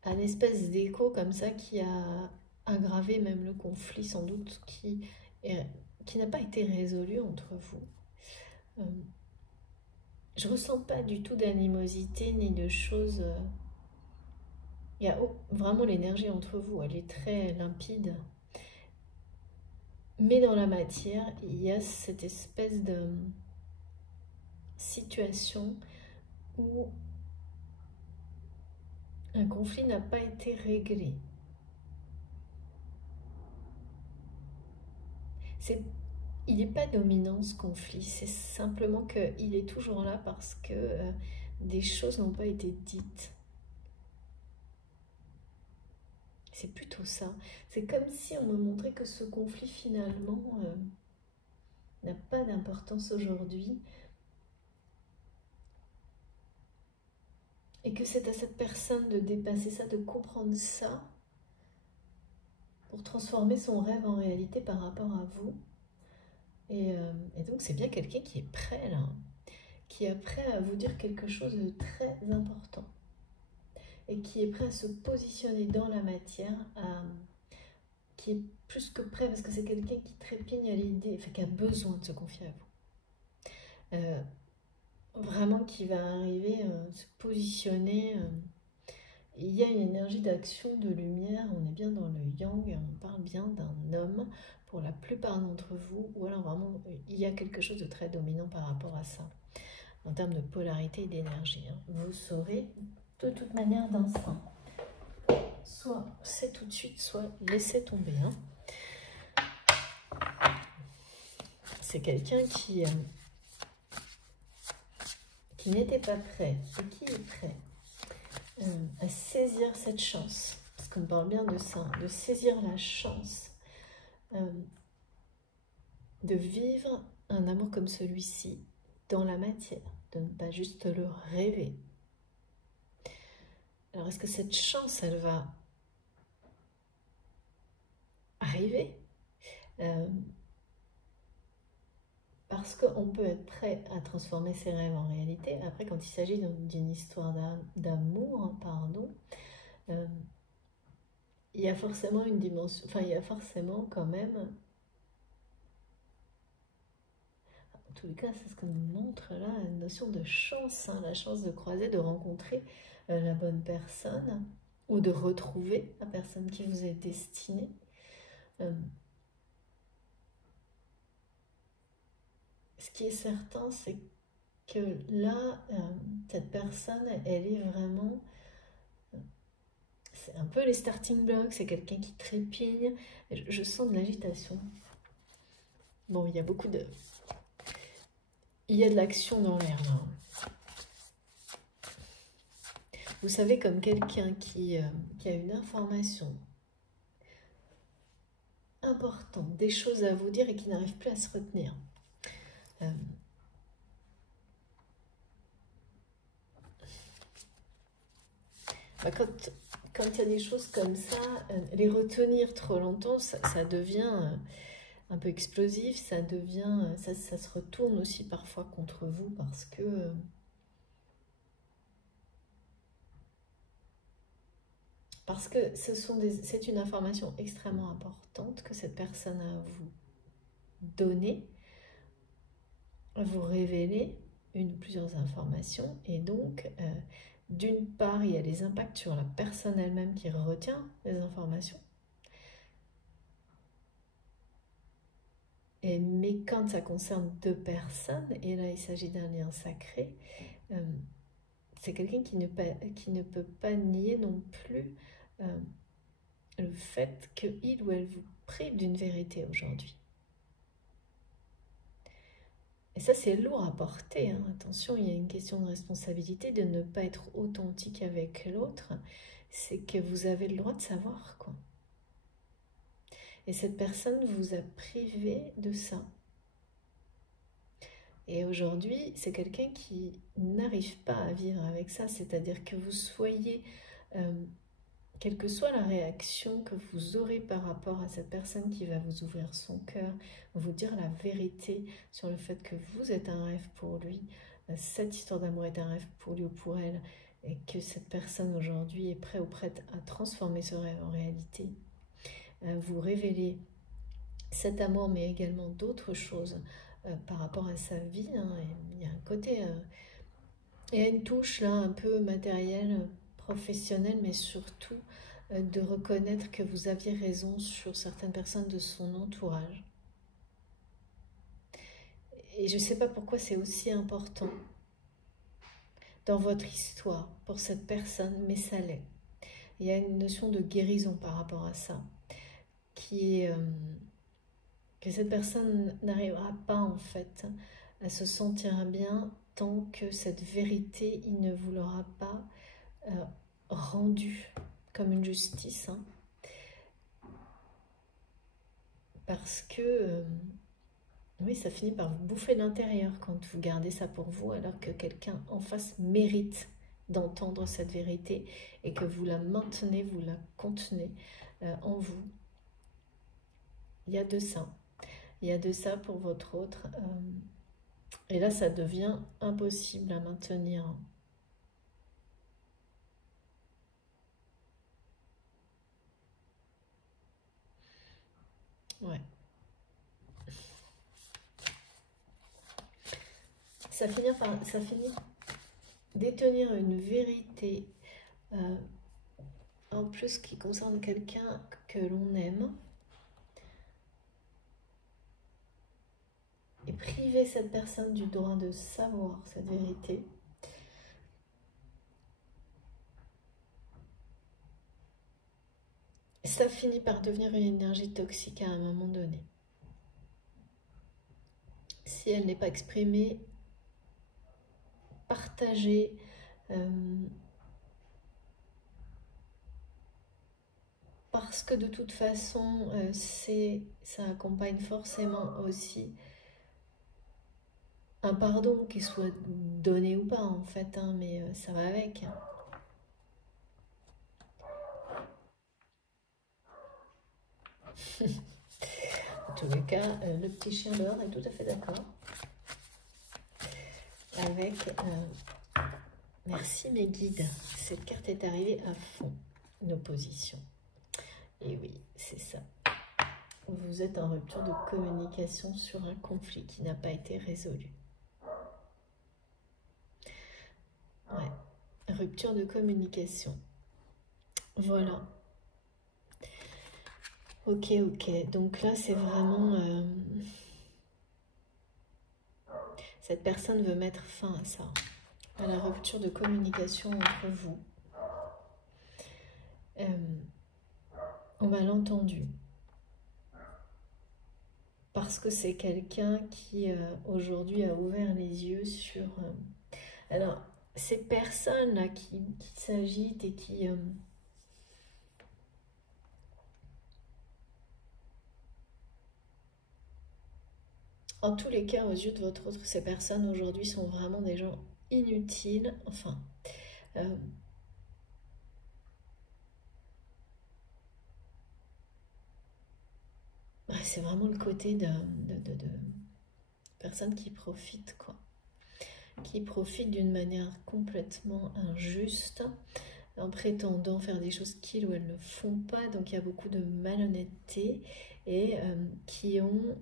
un espèce d'écho comme ça qui a aggravé même le conflit sans doute, qui n'a pas été résolu entre vous. Je ressens pas du tout d'animosité ni de choses. Il y a vraiment l'énergie entre vous, elle est très limpide. Mais dans la matière, il y a cette espèce de situation où un conflit n'a pas été réglé. Il n'est pas dominant ce conflit, c'est simplement qu'il est toujours là parce que des choses n'ont pas été dites. C'est plutôt ça. C'est comme si on me montrait que ce conflit finalement n'a pas d'importance aujourd'hui et que c'est à cette personne de dépasser ça, de comprendre ça pour transformer son rêve en réalité par rapport à vous. Et donc c'est bien quelqu'un qui est prêt là, qui est prêt à vous dire quelque chose de très important et qui est prêt à se positionner dans la matière, qui est plus que prêt parce que c'est quelqu'un qui trépigne à l'idée, enfin qui a besoin de se confier à vous. Vraiment qui va arriver, se positionner. Il y a une énergie d'action, de lumière, on est bien dans le yang, on parle bien d'un homme pour la plupart d'entre vous, ou alors vraiment il y a quelque chose de très dominant par rapport à ça, en termes de polarité et d'énergie. Vous saurez de toute manière d'instinct. Soit c'est tout de suite, soit laissez tomber. C'est quelqu'un qui n'était pas prêt et qui est prêt à saisir cette chance, parce qu'on parle bien de ça, de saisir la chance de vivre un amour comme celui-ci dans la matière, de ne pas juste le rêver. Alors est-ce que cette chance, elle va arriver parce qu'on peut être prêt à transformer ses rêves en réalité. Après, quand il s'agit d'une histoire d'amour, hein, pardon, euh, il y a forcément une dimension, enfin il y a forcément quand même, en tous les cas c'est ce qu'on nous montre là, une notion de chance, hein, la chance de croiser, de rencontrer la bonne personne, ou de retrouver la personne qui vous est destinée. Ce qui est certain, c'est que là, cette personne, elle est vraiment... C'est un peu les starting blocks, c'est quelqu'un qui trépigne. Je sens de l'agitation. Bon, il y a beaucoup de... Il y a de l'action dans l'air, là. Vous savez, comme quelqu'un qui a une information importante, des choses à vous dire et qui n'arrive plus à se retenir. Quand il y a des choses comme ça, les retenir trop longtemps, ça devient un peu explosif, ça se retourne aussi parfois contre vous parce que c'est une information extrêmement importante que cette personne a à vous donner, à vous révéler une ou plusieurs informations, et donc d'une part il y a les impacts sur la personne elle-même qui retient les informations, mais quand ça concerne deux personnes, et là il s'agit d'un lien sacré, c'est quelqu'un qui ne peut pas nier non plus le fait qu'il ou elle vous prive d'une vérité aujourd'hui. Et ça, c'est lourd à porter, hein. Attention, il y a une question de responsabilité de ne pas être authentique avec l'autre. C'est que vous avez le droit de savoir, quoi. Et cette personne vous a privé de ça. Et aujourd'hui, c'est quelqu'un qui n'arrive pas à vivre avec ça. C'est-à-dire que vous soyez... quelle que soit la réaction que vous aurez par rapport à cette personne qui va vous ouvrir son cœur, vous dire la vérité sur le fait que vous êtes un rêve pour lui, cette histoire d'amour est un rêve pour lui ou pour elle, et que cette personne aujourd'hui est prête ou prête à transformer ce rêve en réalité, vous révéler cet amour, mais également d'autres choses par rapport à sa vie, hein. Il y a un côté, il y a une touche là un peu matérielle, professionnelle, mais surtout de reconnaître que vous aviez raison sur certaines personnes de son entourage. Et je ne sais pas pourquoi c'est aussi important dans votre histoire pour cette personne, mais ça l'est. Il y a une notion de guérison par rapport à ça, qui est que cette personne n'arrivera pas en fait à se sentir bien tant que cette vérité, il ne vous l'aura pas rendue comme une justice, hein. Parce que oui, ça finit par vous bouffer de l'intérieur quand vous gardez ça pour vous, alors que quelqu'un en face mérite d'entendre cette vérité et que vous la maintenez, vous la contenez en vous. Il y a de ça. Il y a de ça pour votre autre. Et là, ça devient impossible à maintenir. Ouais. Ça finit détenir une vérité, en plus qui concerne quelqu'un que l'on aime, et priver cette personne du droit de savoir cette vérité. Ça finit par devenir une énergie toxique à un moment donné. Si elle n'est pas exprimée, partagée, parce que de toute façon, ça accompagne forcément aussi un pardon, qu'il soit donné ou pas en fait, hein, mais ça va avec. En tous les cas, le petit chien dehors est tout à fait d'accord avec merci mes guides. Cette carte est arrivée à fond, une opposition. Et oui, c'est ça. Vous êtes en rupture de communication sur un conflit qui n'a pas été résolu. Ouais, rupture de communication. Voilà. Ok, ok. Donc là, c'est vraiment... cette personne veut mettre fin à ça, à la rupture de communication entre vous. On m'a l'entendu. Parce que c'est quelqu'un qui, aujourd'hui, a ouvert les yeux sur... alors, ces personnes-là qui s'agitent et qui... en tous les cas, aux yeux de votre autre, ces personnes aujourd'hui sont vraiment des gens inutiles. Enfin, c'est vraiment le côté de personnes qui profitent, quoi. Qui profitent d'une manière complètement injuste, en prétendant faire des choses qu'ils ou elles ne font pas. Donc il y a beaucoup de malhonnêteté et qui ont...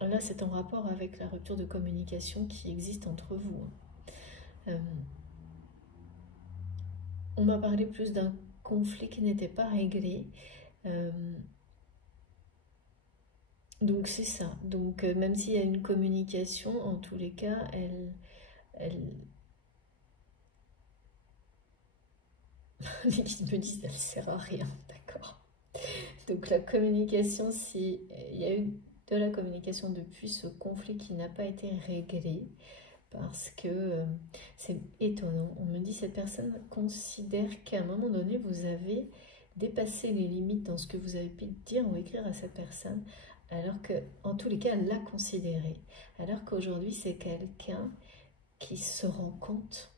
Là, c'est en rapport avec la rupture de communication qui existe entre vous. On m'a parlé plus d'un conflit qui n'était pas réglé. Donc c'est ça. Donc même s'il y a une communication, en tous les cas, les guides me disent elle sert à rien, d'accord. Donc la communication, s'il y a eu de la communication depuis ce conflit qui n'a pas été réglé, parce que c'est étonnant. On me dit cette personne considère qu'à un moment donné, vous avez dépassé les limites dans ce que vous avez pu dire ou écrire à cette personne, alors que, en tous les cas, elle l'a considéré. Alors qu'aujourd'hui, c'est quelqu'un qui se rend compte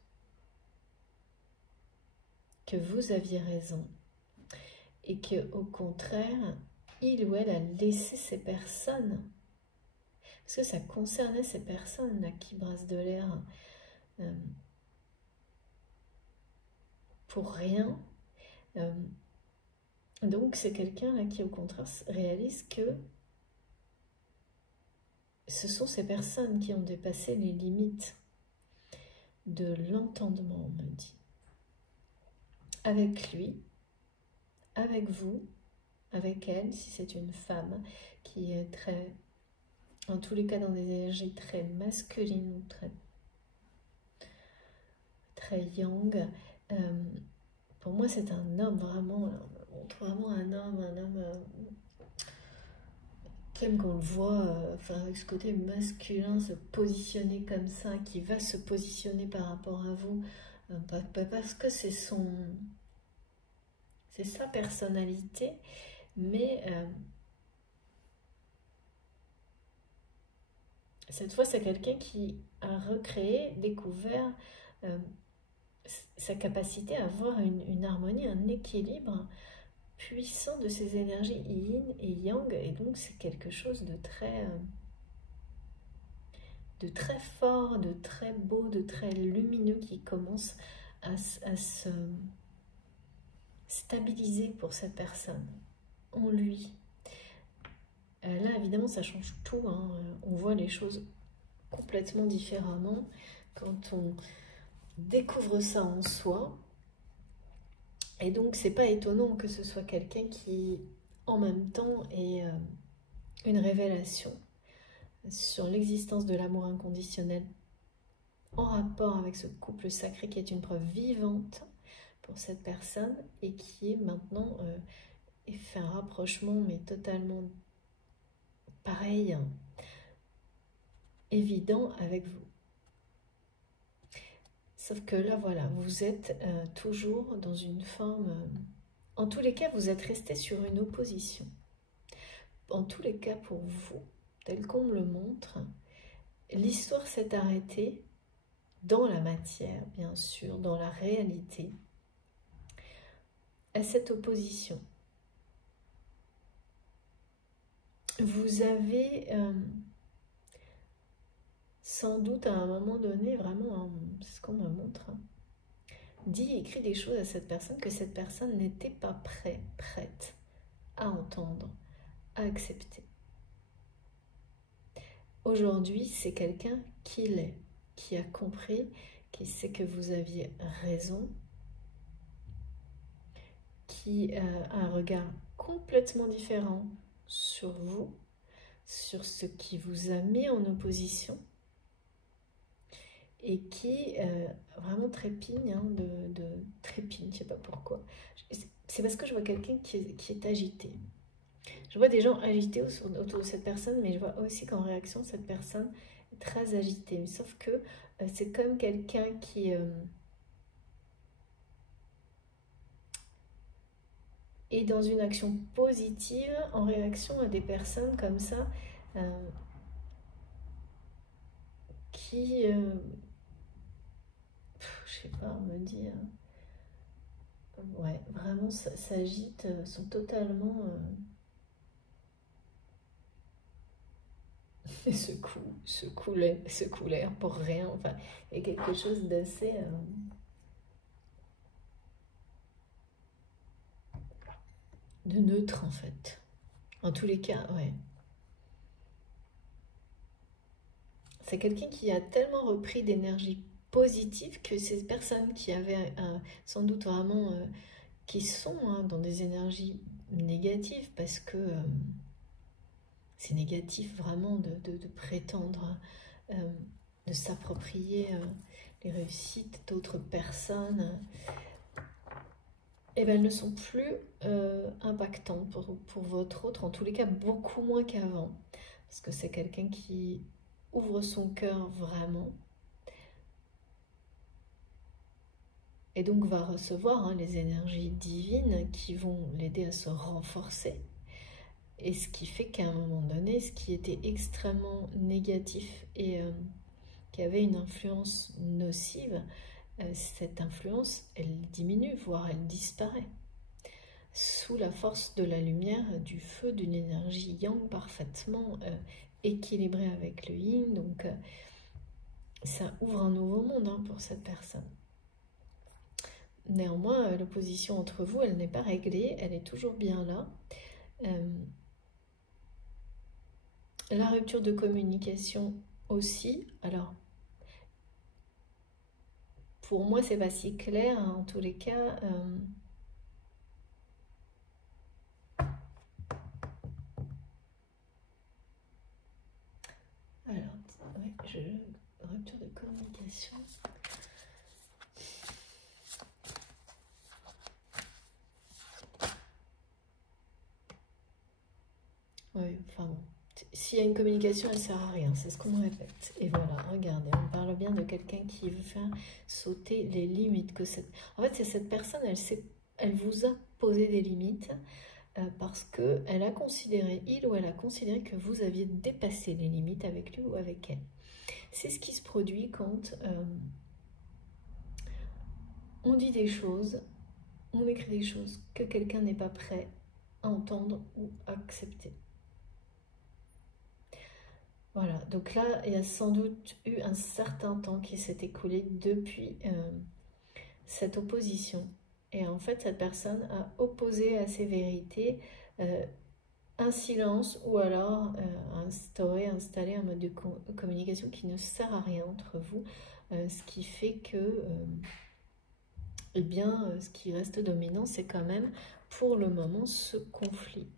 que vous aviez raison et que, au contraire, il ou elle a laissé ces personnes, parce que ça concernait ces personnes-là qui brassent de l'air pour rien. Donc c'est quelqu'un là qui, au contraire, réalise que ce sont ces personnes qui ont dépassé les limites de l'entendement, on me dit. Avec lui, avec vous, avec elle, si c'est une femme qui est très, en tous les cas dans des énergies très masculines ou très yang. Pour moi c'est un homme vraiment, on montre vraiment un homme qui aime qu'on le voit, enfin, avec ce côté masculin, se positionner comme ça, qui va se positionner par rapport à vous, parce que c'est sa personnalité, mais cette fois c'est quelqu'un qui a recréé, découvert sa capacité à avoir une harmonie, un équilibre puissant de ces énergies yin et yang, et donc c'est quelque chose de très fort, de très beau, de très lumineux qui commence à se stabiliser pour cette personne, en lui. Là, évidemment, ça change tout, hein. On voit les choses complètement différemment quand on découvre ça en soi. Et donc, c'est pas étonnant que ce soit quelqu'un qui, en même temps, ait une révélation sur l'existence de l'amour inconditionnel en rapport avec ce couple sacré qui est une preuve vivante pour cette personne et qui est maintenant fait un rapprochement mais totalement pareil, évident avec vous. Sauf que là, voilà, vous êtes toujours dans une forme... en tous les cas, vous êtes resté sur une opposition. En tous les cas, pour vous, tel qu'on me le montre, l'histoire s'est arrêtée dans la matière, bien sûr, dans la réalité, à cette opposition. vous avez sans doute à un moment donné, vraiment, c'est ce qu'on me montre, hein, dit, écrit des choses à cette personne que cette personne n'était pas prête à entendre, à accepter. Aujourd'hui, c'est quelqu'un qui l'est, qui a compris, qui sait que vous aviez raison, qui a un regard complètement différent sur vous, sur ce qui vous a mis en opposition, et qui vraiment trépigne, hein, trépigne, je sais pas pourquoi. C'est parce que je vois quelqu'un qui est agité. Je vois des gens agités autour de cette personne, mais je vois aussi qu'en réaction, cette personne est très agitée. Mais sauf que c'est comme quelqu'un qui est dans une action positive en réaction à des personnes comme ça qui, je sais pas, on me dit, ouais, vraiment s'agitent, sont totalement... secouent l'air pour rien. Enfin, il y a quelque chose d'assez... de neutre, en fait. En tous les cas, ouais. C'est quelqu'un qui a tellement repris d'énergie positive que ces personnes qui avaient sans doute vraiment... qui sont dans des énergies négatives, parce que c'est négatif vraiment de prétendre... de s'approprier les réussites d'autres personnes, et bien elles ne sont plus impactantes pour votre autre, en tous les cas beaucoup moins qu'avant, parce que c'est quelqu'un qui ouvre son cœur vraiment, et donc va recevoir les énergies divines qui vont l'aider à se renforcer, et ce qui fait qu'à un moment donné, ce qui était extrêmement négatif et qui avait une influence nocive, cette influence, elle diminue, voire elle disparaît, sous la force de la lumière, du feu, d'une énergie yang parfaitement équilibrée avec le yin. Donc ça ouvre un nouveau monde pour cette personne. Néanmoins, l'opposition entre vous, elle n'est pas réglée, elle est toujours bien là. La rupture de communication aussi. Alors, pour moi, c'est pas si clair, en tous les cas. Alors, ouais, rupture de communication. Oui, enfin bon. S'il y a une communication, elle ne sert à rien, c'est ce qu'on me répète. Et voilà, regardez, on parle bien de quelqu'un qui veut faire sauter les limites. En fait, c'est cette personne, elle vous a posé des limites parce qu'elle a considéré, il ou elle a considéré que vous aviez dépassé les limites avec lui ou avec elle. C'est ce qui se produit quand on dit des choses, on écrit des choses que quelqu'un n'est pas prêt à entendre ou accepter. Voilà, donc là, il y a sans doute eu un certain temps qui s'est écoulé depuis cette opposition. Et en fait, cette personne a opposé à ces vérités un silence ou alors installé un mode de communication qui ne sert à rien entre vous, ce qui fait que, eh bien, ce qui reste dominant, c'est quand même pour le moment ce conflit.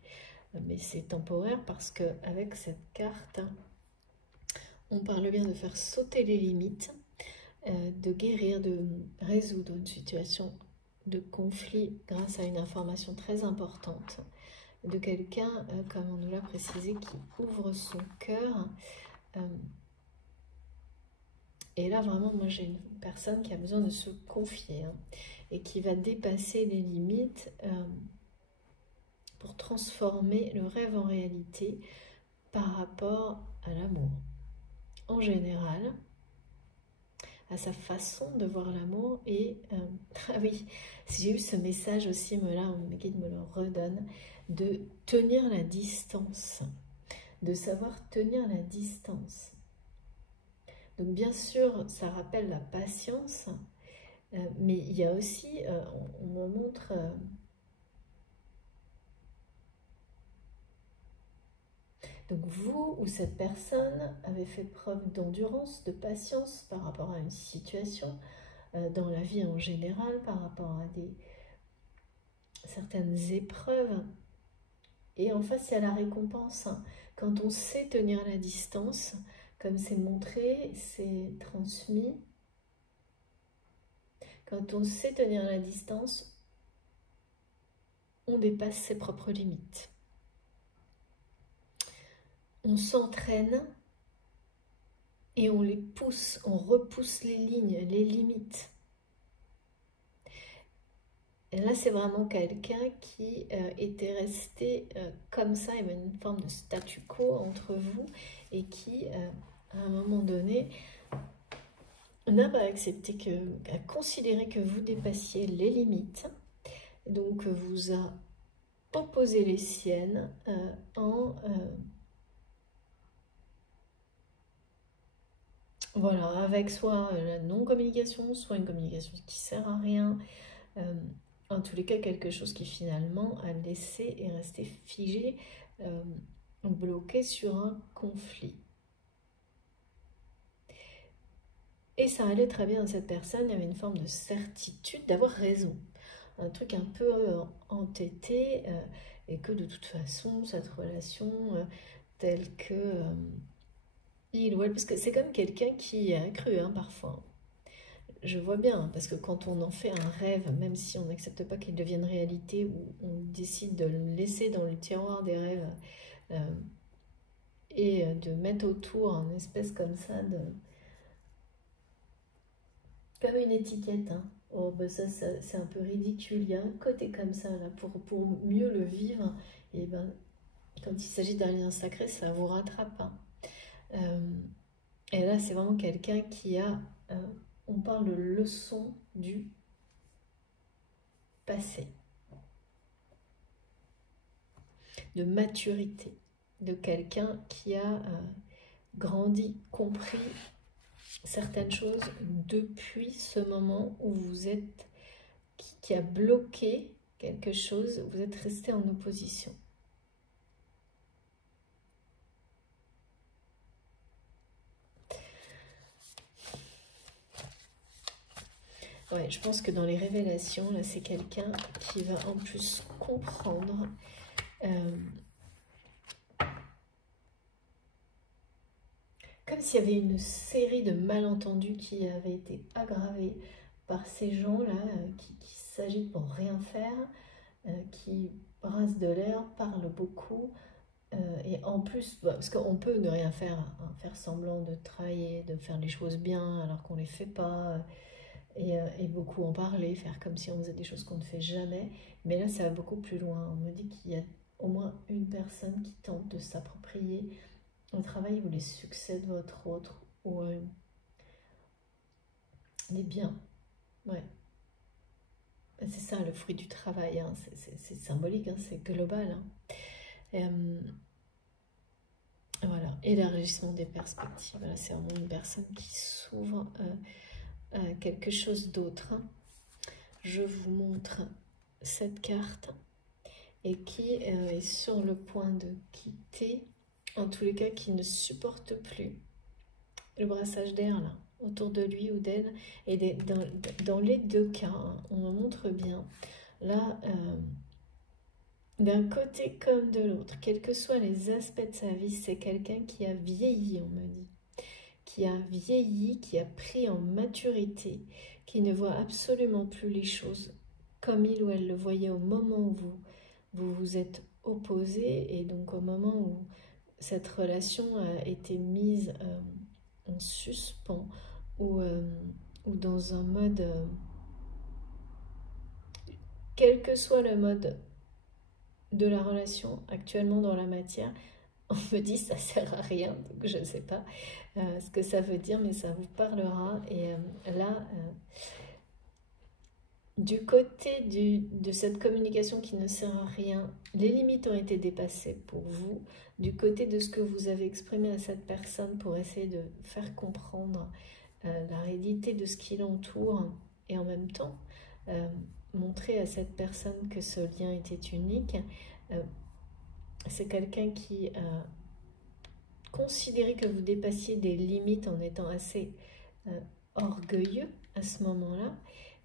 Mais c'est temporaire parce qu'avec cette carte, on parle bien de faire sauter les limites, de guérir, de résoudre une situation de conflit grâce à une information très importante de quelqu'un, comme on nous l'a précisé, qui ouvre son cœur. Et là, vraiment, moi, j'ai une personne qui a besoin de se confier et qui va dépasser les limites pour transformer le rêve en réalité par rapport à l'amour. En général, à sa façon de voir l'amour. Et ah oui, j'ai eu ce message aussi, là, mes guides me le redonnent, de tenir la distance. de savoir tenir la distance. Donc bien sûr, ça rappelle la patience, mais il y a aussi, on me montre... donc vous ou cette personne avez fait preuve d'endurance, de patience par rapport à une situation, dans la vie en général, par rapport à certaines épreuves. Et en face, il y a la récompense. Quand on sait tenir la distance, comme c'est montré, c'est transmis, quand on sait tenir la distance, on dépasse ses propres limites. On s'entraîne et on les pousse, on repousse les lignes, les limites. Et là, c'est vraiment quelqu'un qui était resté comme ça, il y avait une forme de statu quo entre vous et qui, à un moment donné, n'a pas accepté, a considéré que vous dépassiez les limites, donc vous a opposé les siennes voilà, avec soit la non-communication, soit une communication qui ne sert à rien, en tous les cas quelque chose qui finalement a laissé et resté figé, bloqué sur un conflit. Et ça allait très bien à cette personne, il y avait une forme de certitude d'avoir raison. Un truc un peu entêté, et que de toute façon, cette relation telle que il ou elle, parce que c'est comme quelqu'un qui a cru, hein, parfois. Je vois bien, hein, parce que quand on en fait un rêve, même si on n'accepte pas qu'il devienne réalité, ou on décide de le laisser dans le tiroir des rêves, et de mettre autour une espèce comme ça de... comme une étiquette, hein. Oh, ben ça c'est un peu ridicule. Il y a un côté comme ça, là, pour mieux le vivre. Et ben, quand il s'agit d'un lien sacré, ça vous rattrape, hein. Et là, c'est vraiment quelqu'un qui a... on parle de leçon du passé, de maturité, de quelqu'un qui a grandi, compris certaines choses depuis ce moment où vous êtes, qui a bloqué quelque chose, vous êtes resté en opposition. Ouais, je pense que dans les révélations, là, c'est quelqu'un qui va en plus comprendre comme s'il y avait une série de malentendus qui avaient été aggravés par ces gens-là qui s'agitent pour rien faire, qui brassent de l'air, parlent beaucoup, et en plus, parce qu'on peut ne rien faire, hein, faire semblant de travailler, de faire les choses bien alors qu'on ne les fait pas, et beaucoup en parler, faire comme si on faisait des choses qu'on ne fait jamais. Mais là, ça va beaucoup plus loin. On me dit qu'il y a au moins une personne qui tente de s'approprier un travail ou les succès de votre autre, ou les biens. Ouais. C'est ça le fruit du travail, hein. C'est symbolique, hein, c'est global, hein. Voilà, élargissement des perspectives. Voilà, c'est vraiment une personne qui s'ouvre à quelque chose d'autre, hein. Je vous montre cette carte et qui est sur le point de quitter, en tous les cas qui ne supporte plus le brassage d'air là autour de lui ou d'elle, et dans les deux cas, hein, on en montre bien là, d'un côté comme de l'autre, quels que soient les aspects de sa vie, c'est quelqu'un qui a vieilli, on me dit, qui a vieilli, qui a pris en maturité, qui ne voit absolument plus les choses comme il ou elle le voyait au moment où vous vous êtes opposés, et donc au moment où cette relation a été mise en suspens, ou dans un mode, quel que soit le mode de la relation actuellement dans la matière, on me dit ça sert à rien, donc je ne sais pas ce que ça veut dire, mais ça vous parlera. Et là, du côté de cette communication qui ne sert à rien, les limites ont été dépassées pour vous. Du côté de ce que vous avez exprimé à cette personne pour essayer de faire comprendre la réalité de ce qui l'entoure et en même temps montrer à cette personne que ce lien était unique. C'est quelqu'un qui a considéré que vous dépassiez des limites en étant assez orgueilleux à ce moment-là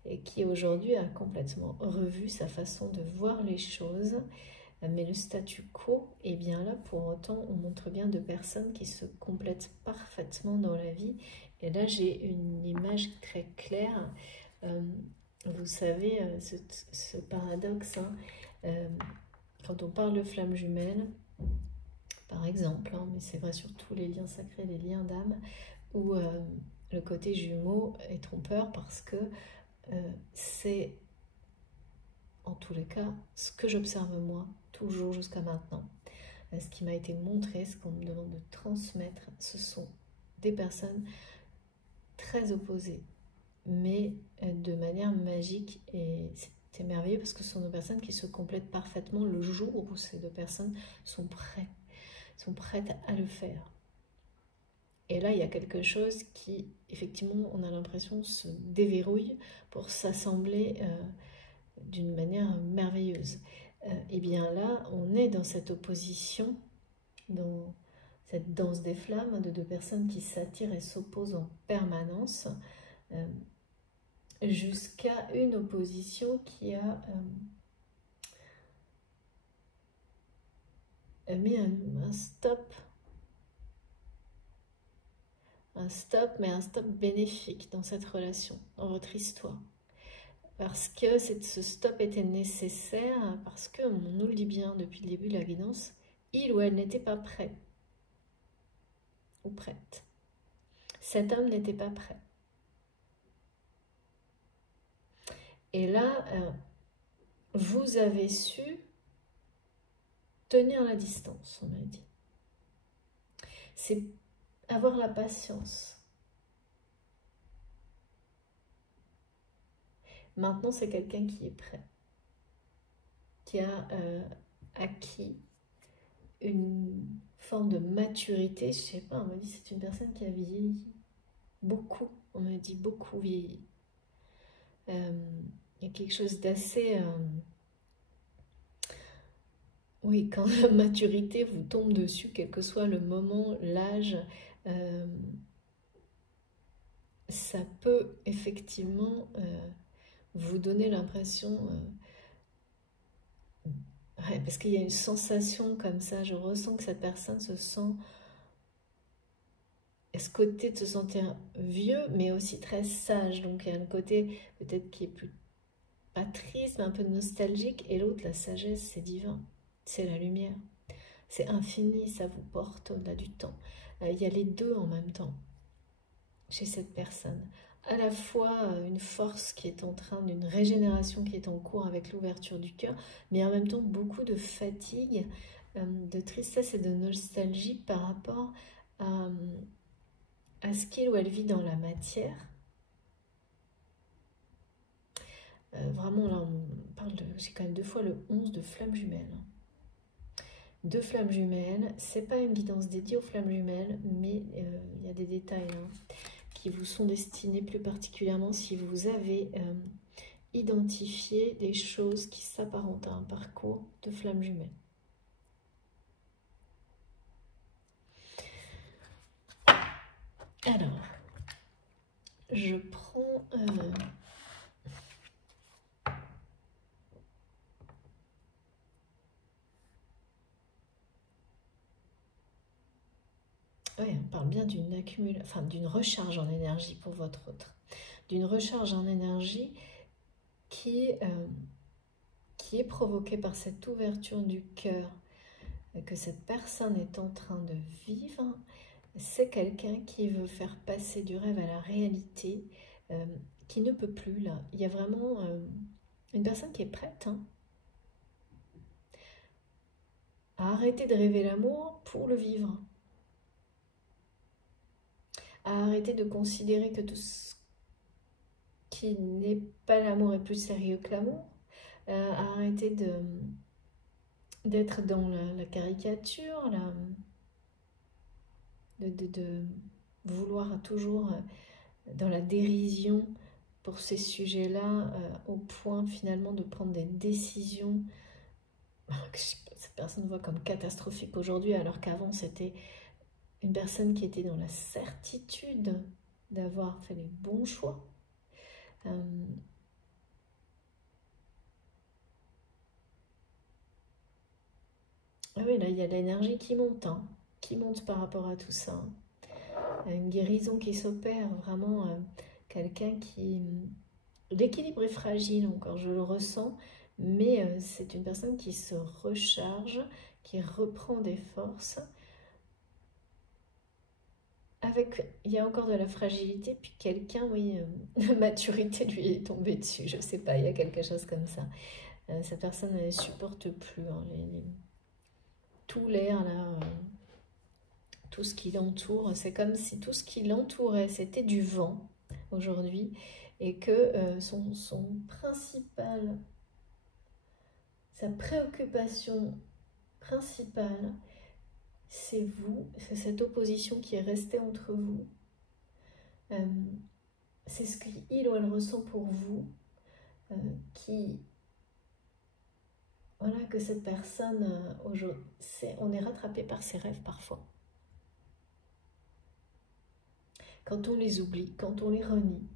et qui aujourd'hui a complètement revu sa façon de voir les choses. Mais le statu quo est bien là, pour autant on montre bien deux personnes qui se complètent parfaitement dans la vie. Et là j'ai une image très claire. Vous savez, ce paradoxe, hein, quand on parle de flammes jumelles, par exemple, hein, mais c'est vrai sur tous les liens sacrés, les liens d'âme, où le côté jumeau est trompeur parce que c'est, en tous les cas, ce que j'observe moi, toujours jusqu'à maintenant. Ce qui m'a été montré, ce qu'on me demande de transmettre, ce sont des personnes très opposées, mais de manière magique, et c'est merveilleux parce que ce sont des personnes qui se complètent parfaitement le jour où ces deux personnes sont prêtes à le faire. Et là, il y a quelque chose qui, effectivement, on a l'impression se déverrouille pour s'assembler d'une manière merveilleuse. Et bien là, on est dans cette opposition, dans cette danse des flammes de deux personnes qui s'attirent et s'opposent en permanence, jusqu'à une opposition qui a mis un stop. Un stop, mais un stop bénéfique dans cette relation, dans votre histoire. Parce que ce stop était nécessaire, parce que, on nous le dit bien depuis le début de la guidance, il ou elle n'était pas prêt, ou prête. Cet homme n'était pas prêt. Et là, vous avez su tenir la distance, on m'a dit. C'est avoir la patience. Maintenant, c'est quelqu'un qui est prêt, qui a acquis une forme de maturité. Je sais pas, on m'a dit c'est une personne qui a vieilli beaucoup. On m'a dit beaucoup vieilli. Il y a quelque chose d'assez... oui, quand la maturité vous tombe dessus, quel que soit le moment, l'âge, ça peut effectivement vous donner l'impression... ouais, parce qu'il y a une sensation comme ça, je ressens que cette personne se sent... ce côté de se sentir vieux, mais aussi très sage. Donc il y a un côté peut-être qui est plus... pas triste, mais un peu nostalgique. Et l'autre, la sagesse, c'est divin. C'est la lumière. C'est infini, ça vous porte au-delà du temps. Il y a les deux en même temps chez cette personne. À la fois une force qui est en train d'une régénération qui est en cours avec l'ouverture du cœur, mais en même temps beaucoup de fatigue, de tristesse et de nostalgie par rapport à ce qu'il ou elle vit dans la matière. Vraiment là on parle de, j'ai quand même 2 fois le 11 de flammes jumelles. 2 flammes jumelles, c'est pas une guidance dédiée aux flammes jumelles, mais il y a des détails qui vous sont destinés plus particulièrement si vous avez identifié des choses qui s'apparentent à un parcours de flammes jumelles. Alors, je prends... ouais, on parle bien d'une accumulation, enfin d'une recharge en énergie pour votre autre. D'une recharge en énergie qui est provoquée par cette ouverture du cœur que cette personne est en train de vivre. C'est quelqu'un qui veut faire passer du rêve à la réalité, qui ne peut plus là. Il y a vraiment une personne qui est prête à arrêter de rêver l'amour pour le vivre. À arrêter de considérer que tout ce qui n'est pas l'amour est plus sérieux que l'amour, à arrêter d'être dans la caricature, de vouloir toujours dans la dérision pour ces sujets-là, au point finalement de prendre des décisions que cette personne voit comme catastrophiques aujourd'hui, alors qu'avant c'était une personne qui était dans la certitude d'avoir fait les bons choix. Ah oui, là il y a de l'énergie qui monte, hein, qui monte par rapport à tout ça. Une guérison qui s'opère, vraiment quelqu'un qui... L'équilibre est fragile encore, je le ressens, mais c'est une personne qui se recharge, qui reprend des forces. Il y a encore de la fragilité, puis quelqu'un, oui, la maturité lui est tombée dessus, je sais pas, il y a quelque chose comme ça. Cette personne, elle ne supporte plus, hein, tout l'air, là, tout ce qui l'entoure. C'est comme si tout ce qui l'entourait, c'était du vent aujourd'hui, et que son principal, sa préoccupation principale, c'est vous, c'est cette opposition qui est restée entre vous. C'est ce qu'il ou elle ressent pour vous, voilà, que cette personne, aujourd'hui, on est rattrapé par ses rêves parfois. Quand on les oublie, quand on les renie,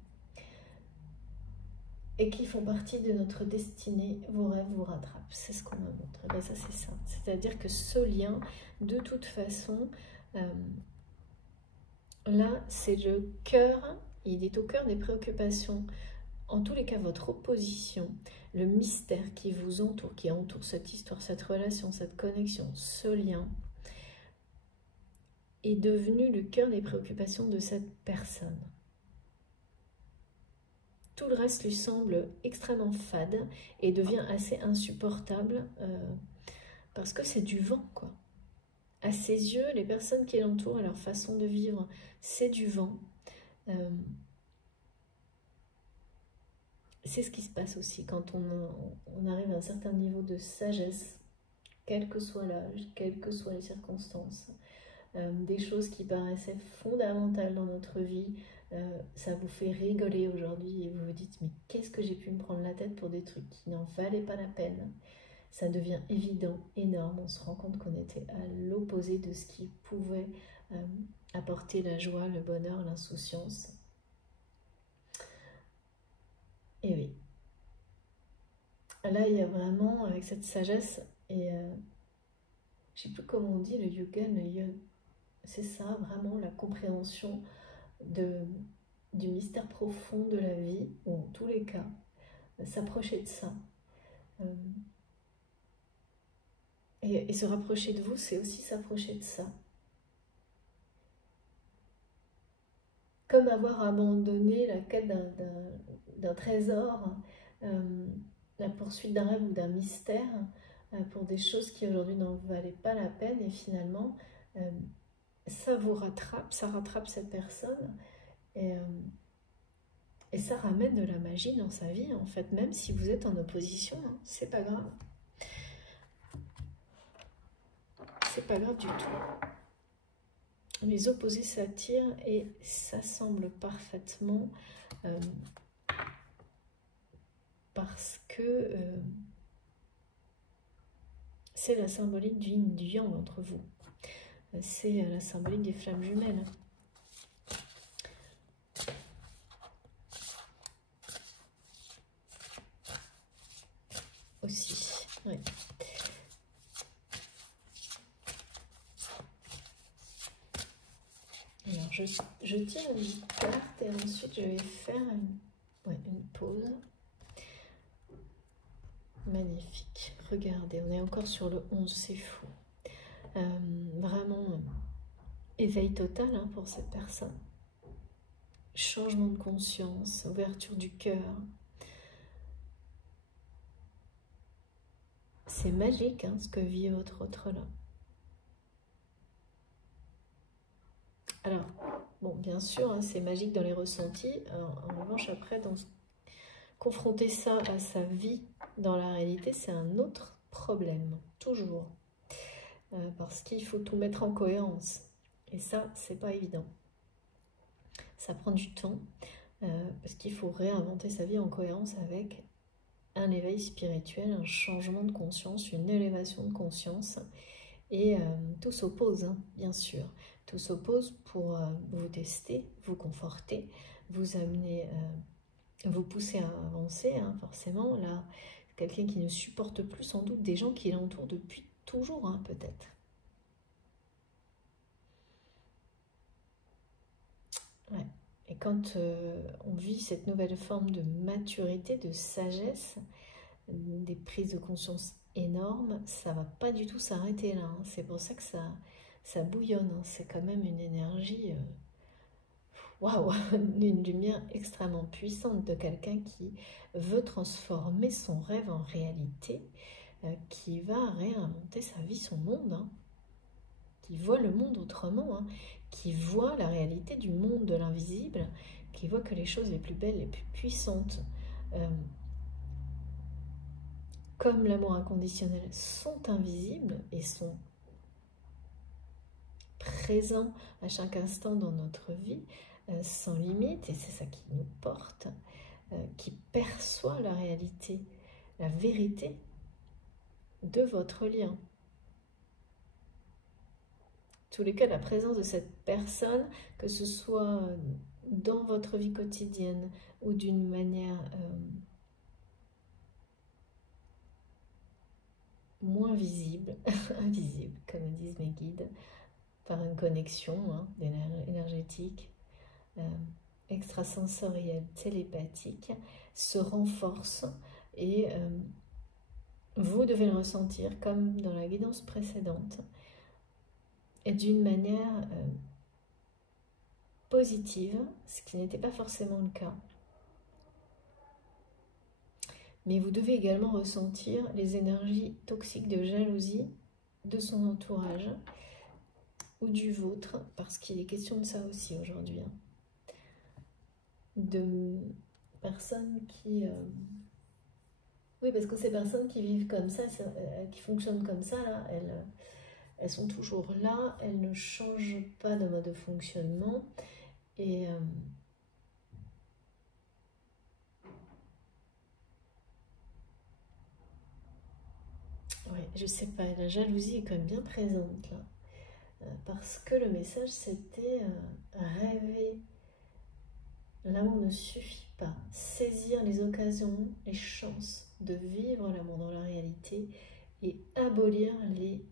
et qui font partie de notre destinée, vos rêves vous rattrapent. C'est ce qu'on me montre. Et bien ça, c'est ça. C'est-à-dire que ce lien, de toute façon, là, c'est le cœur, il est au cœur des préoccupations. En tous les cas, votre opposition, le mystère qui vous entoure, qui entoure cette histoire, cette relation, cette connexion, ce lien, est devenu le cœur des préoccupations de cette personne. Tout le reste lui semble extrêmement fade et devient assez insupportable parce que c'est du vent, quoi. À ses yeux, les personnes qui l'entourent, leur façon de vivre, c'est du vent. C'est ce qui se passe aussi quand on arrive à un certain niveau de sagesse, quel que soit l'âge, quelles que soient les circonstances. Des choses qui paraissaient fondamentales dans notre vie, ça vous fait rigoler aujourd'hui et vous vous dites mais qu'est-ce que j'ai pu me prendre la tête pour des trucs qui n'en valaient pas la peine. Ça devient évident, énorme, on se rend compte qu'on était à l'opposé de ce qui pouvait apporter la joie, le bonheur, l'insouciance. Et oui, là il y a vraiment avec cette sagesse et je sais plus comment on dit le yoga, c'est ça vraiment la compréhension du mystère profond de la vie, ou en tous les cas, s'approcher de ça. Et se rapprocher de vous, c'est aussi s'approcher de ça. Comme avoir abandonné la quête d'un trésor, la poursuite d'un rêve ou d'un mystère, pour des choses qui aujourd'hui n'en valaient pas la peine, et finalement, ça vous rattrape, ça rattrape cette personne, et ça ramène de la magie dans sa vie, en fait, même si vous êtes en opposition, hein, c'est pas grave. C'est pas grave du tout. Les opposés s'attirent et s'assemblent parfaitement parce que c'est la symbolique du yin, du yang entre vous. C'est la symbolique des flammes jumelles. Aussi, ouais. Alors, je tire une carte et ensuite je vais faire une pause. Magnifique. Regardez, on est encore sur le 11, c'est fou. Vraiment, éveil total hein, pour cette personne. Changement de conscience, ouverture du cœur. C'est magique hein, ce que vit votre autre là. Alors, bon, bien sûr, hein, c'est magique dans les ressentis. Alors, en revanche, après, dans confronter ça à sa vie dans la réalité, c'est un autre problème, toujours. Parce qu'il faut tout mettre en cohérence. Et ça, c'est pas évident. Ça prend du temps, parce qu'il faut réinventer sa vie en cohérence avec un éveil spirituel, un changement de conscience, une élévation de conscience. Et tout s'oppose, hein, bien sûr. Tout s'oppose pour vous tester, vous conforter, vous amener, vous pousser à avancer, hein, forcément. Là, quelqu'un qui ne supporte plus sans doute des gens qui l'entourent depuis toujours, hein, peut-être. Ouais. Et quand on vit cette nouvelle forme de maturité, de sagesse, des prises de conscience énormes, ça va pas du tout s'arrêter là. Hein. C'est pour ça que ça bouillonne. Hein. C'est quand même une énergie, waouh, une lumière extrêmement puissante de quelqu'un qui veut transformer son rêve en réalité, qui va réinventer sa vie, son monde, hein, qui voit le monde autrement, hein, qui voit la réalité du monde de l'invisible, qui voit que les choses les plus belles, les plus puissantes, comme l'amour inconditionnel, sont invisibles et sont présents à chaque instant dans notre vie, sans limite, et c'est ça qui nous porte, qui perçoit la réalité, la vérité de votre lien. En tous les cas, la présence de cette personne, que ce soit dans votre vie quotidienne ou d'une manière moins visible, invisible, comme disent mes guides, par une connexion, hein, énergétique, extrasensorielle, télépathique, se renforce et vous devez le ressentir comme dans la guidance précédente et d'une manière positive, ce qui n'était pas forcément le cas. Mais vous devez également ressentir les énergies toxiques de jalousie de son entourage ou du vôtre, parce qu'il est question de ça aussi aujourd'hui. Hein. De personnes qui... Oui, parce que ces personnes qui vivent comme ça, qui fonctionnent comme ça, là, elles sont toujours là, elles ne changent pas de mode de fonctionnement. Et... ouais, je sais pas, la jalousie est quand même bien présente là. Parce que le message c'était rêver. L'amour ne suffit pas. Saisir les occasions, les chances de vivre l'amour dans la réalité et abolir les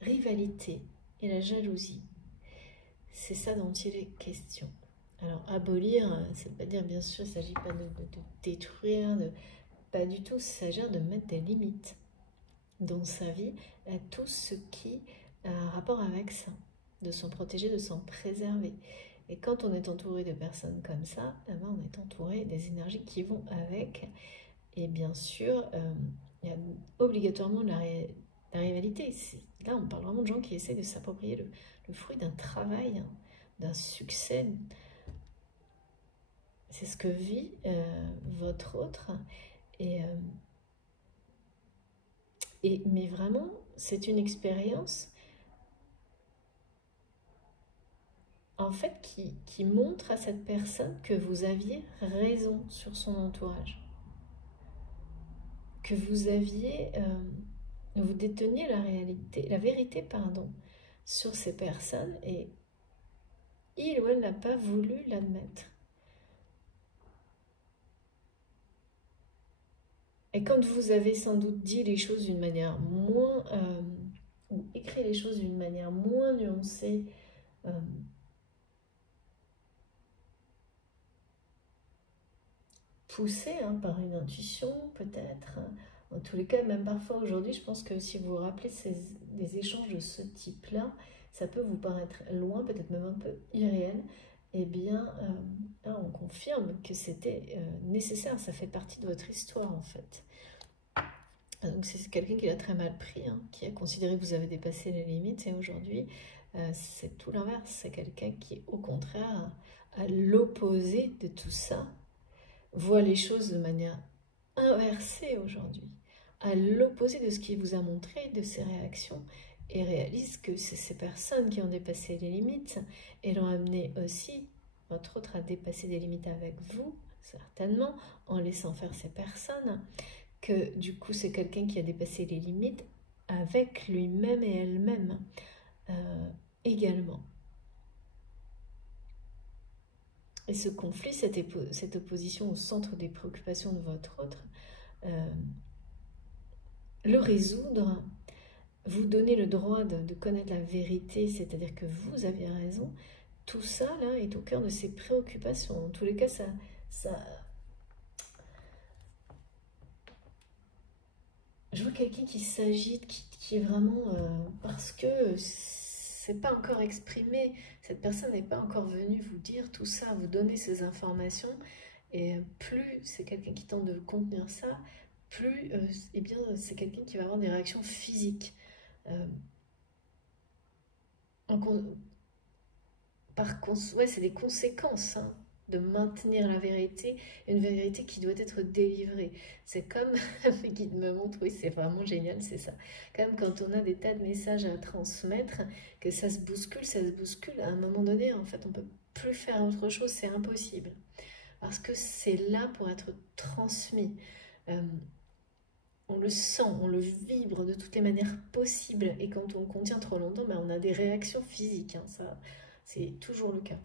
rivalités et la jalousie. C'est ça dont il est question. Alors abolir, ça ne veut pas dire bien sûr, il ne s'agit pas de détruire, pas du tout, il s'agit de mettre des limites dans sa vie à tout ce qui a un rapport avec ça, de s'en protéger, de s'en préserver. Et quand on est entouré de personnes comme ça, eh ben on est entouré des énergies qui vont avec. Et bien sûr, il y a obligatoirement la rivalité. Là, on parle vraiment de gens qui essaient de s'approprier le fruit d'un travail, hein, d'un succès. C'est ce que vit votre autre. Mais vraiment, c'est une expérience en fait qui montre à cette personne que vous aviez raison sur son entourage, que vous aviez, vous déteniez la vérité, pardon, sur ces personnes et il ou elle n'a pas voulu l'admettre. Et quand vous avez sans doute dit les choses d'une manière moins, ou écrit les choses d'une manière moins nuancée, poussée hein, par une intuition peut-être, en tous les cas, même parfois aujourd'hui, je pense que si vous vous rappelez des échanges de ce type-là, ça peut vous paraître loin, peut-être même un peu irréel, eh bien, là, on confirme que c'était nécessaire, ça fait partie de votre histoire en fait. Donc c'est quelqu'un qui l'a très mal pris, hein, qui a considéré que vous avez dépassé les limites, et aujourd'hui, c'est tout l'inverse, c'est quelqu'un qui, au contraire, à l'opposé de tout ça, voit les choses de manière inversée aujourd'hui, à l'opposé de ce qu'il vous a montré, de ses réactions, et réalise que c'est ces personnes qui ont dépassé les limites et l'ont amené aussi, votre autre, à dépasser des limites avec vous, certainement, en laissant faire ces personnes, que du coup c'est quelqu'un qui a dépassé les limites avec lui-même et elle-même également. Et ce conflit, cette opposition au centre des préoccupations de votre autre, le résoudre, vous donner le droit de connaître la vérité, c'est-à-dire que vous avez raison, tout ça là est au cœur de ses préoccupations. En tous les cas, ça je vois quelqu'un qui s'agite, qui est vraiment... parce que c'est pas encore exprimé, cette personne n'est pas encore venue vous dire tout ça, vous donner ces informations, et plus c'est quelqu'un qui tente de contenir ça, plus eh bien, c'est quelqu'un qui va avoir des réactions physiques. Ouais, c'est des conséquences hein, de maintenir la vérité, une vérité qui doit être délivrée. C'est comme, mes guides me montrent, oui c'est vraiment génial, c'est ça. Comme quand on a des tas de messages à transmettre, que ça se bouscule, à un moment donné, en fait on ne peut plus faire autre chose, c'est impossible. Parce que c'est là pour être transmis. On le sent, on le vibre de toutes les manières possibles. Et quand on contient trop longtemps, ben on a des réactions physiques. Hein, ça, c'est toujours le cas.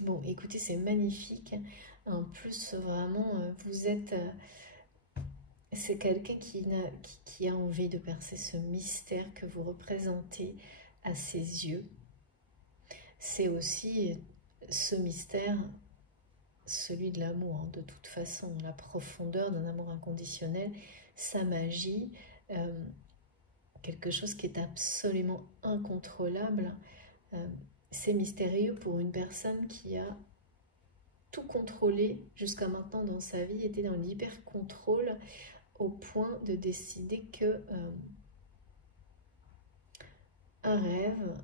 Bon, écoutez, c'est magnifique. En plus, vraiment, vous êtes... c'est quelqu'un qui a envie de percer ce mystère que vous représentez à ses yeux. C'est aussi ce mystère, celui de l'amour, hein, de toute façon, la profondeur d'un amour inconditionnel, sa magie, quelque chose qui est absolument incontrôlable. C'est mystérieux pour une personne qui a tout contrôlé jusqu'à maintenant dans sa vie, était dans l'hyper-contrôle au point de décider que un rêve,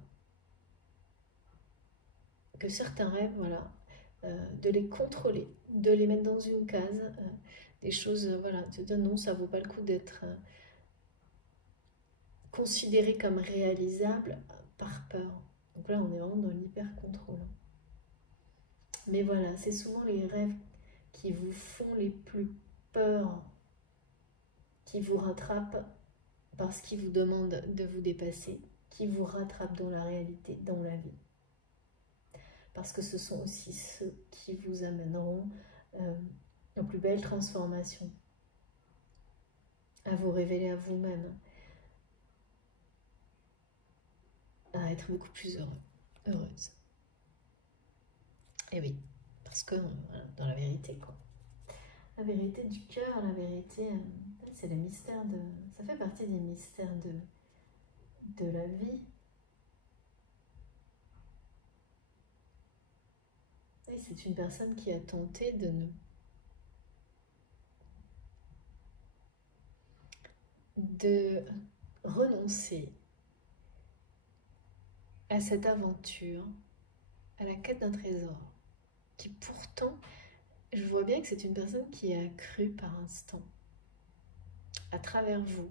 que certains rêves, voilà, de les contrôler, de les mettre dans une case, des choses, voilà, te dire non, ça vaut pas le coup d'être considéré comme réalisable par peur. Donc là, on est vraiment dans l'hyper-contrôle. Mais voilà, c'est souvent les rêves qui vous font les plus peurs, qui vous rattrapent parce qu'ils vous demandent de vous dépasser, qui vous rattrapent dans la réalité, dans la vie. Parce que ce sont aussi ceux qui vous amèneront aux plus belles transformations, à vous révéler à vous-même, à être beaucoup plus heureux, heureuse. Et oui, parce que dans la vérité, quoi. La vérité du cœur, la vérité, c'est le mystère de... Ça fait partie des mystères de la vie. Et c'est une personne qui a tenté de renoncer à cette aventure, à la quête d'un trésor, qui pourtant, je vois bien que c'est une personne qui a cru par instant, à travers vous,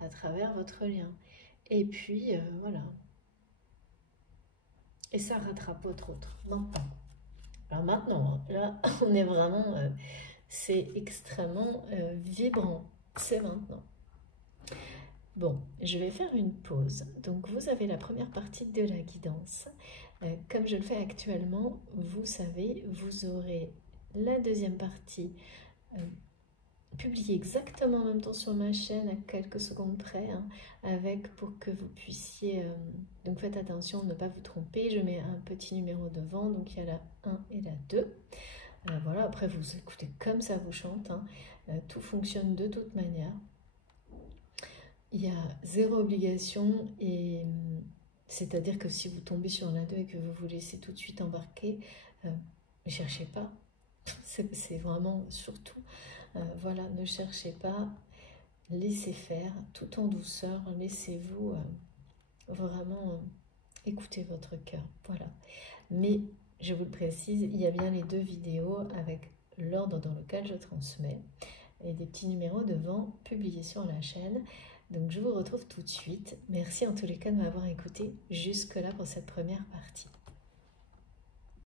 à travers votre lien. Et puis, voilà. Et ça rattrape votre autre, maintenant. Alors maintenant, là, on est vraiment... c'est extrêmement vibrant. C'est maintenant. Bon, je vais faire une pause. Donc, vous avez la première partie de la guidance. Comme je le fais actuellement, vous savez, vous aurez la deuxième partie publiée exactement en même temps sur ma chaîne, à quelques secondes près, hein, avec pour que vous puissiez... donc, faites attention, ne pas vous tromper. Je mets un petit numéro devant, donc il y a la 1 et la 2. Voilà, après, vous écoutez comme ça vous chante. Hein. Tout fonctionne de toute manière. Il y a zéro obligation, et c'est-à-dire que si vous tombez sur la 2 et que vous vous laissez tout de suite embarquer, ne cherchez pas. C'est vraiment surtout, voilà, ne cherchez pas, laissez faire, tout en douceur, laissez-vous vraiment écouter votre cœur. Voilà. Mais je vous le précise, il y a bien les 2 vidéos avec l'ordre dans lequel je transmets et des petits numéros devant publiés sur la chaîne. Donc je vous retrouve tout de suite. Merci en tous les cas de m'avoir écouté jusque-là pour cette première partie.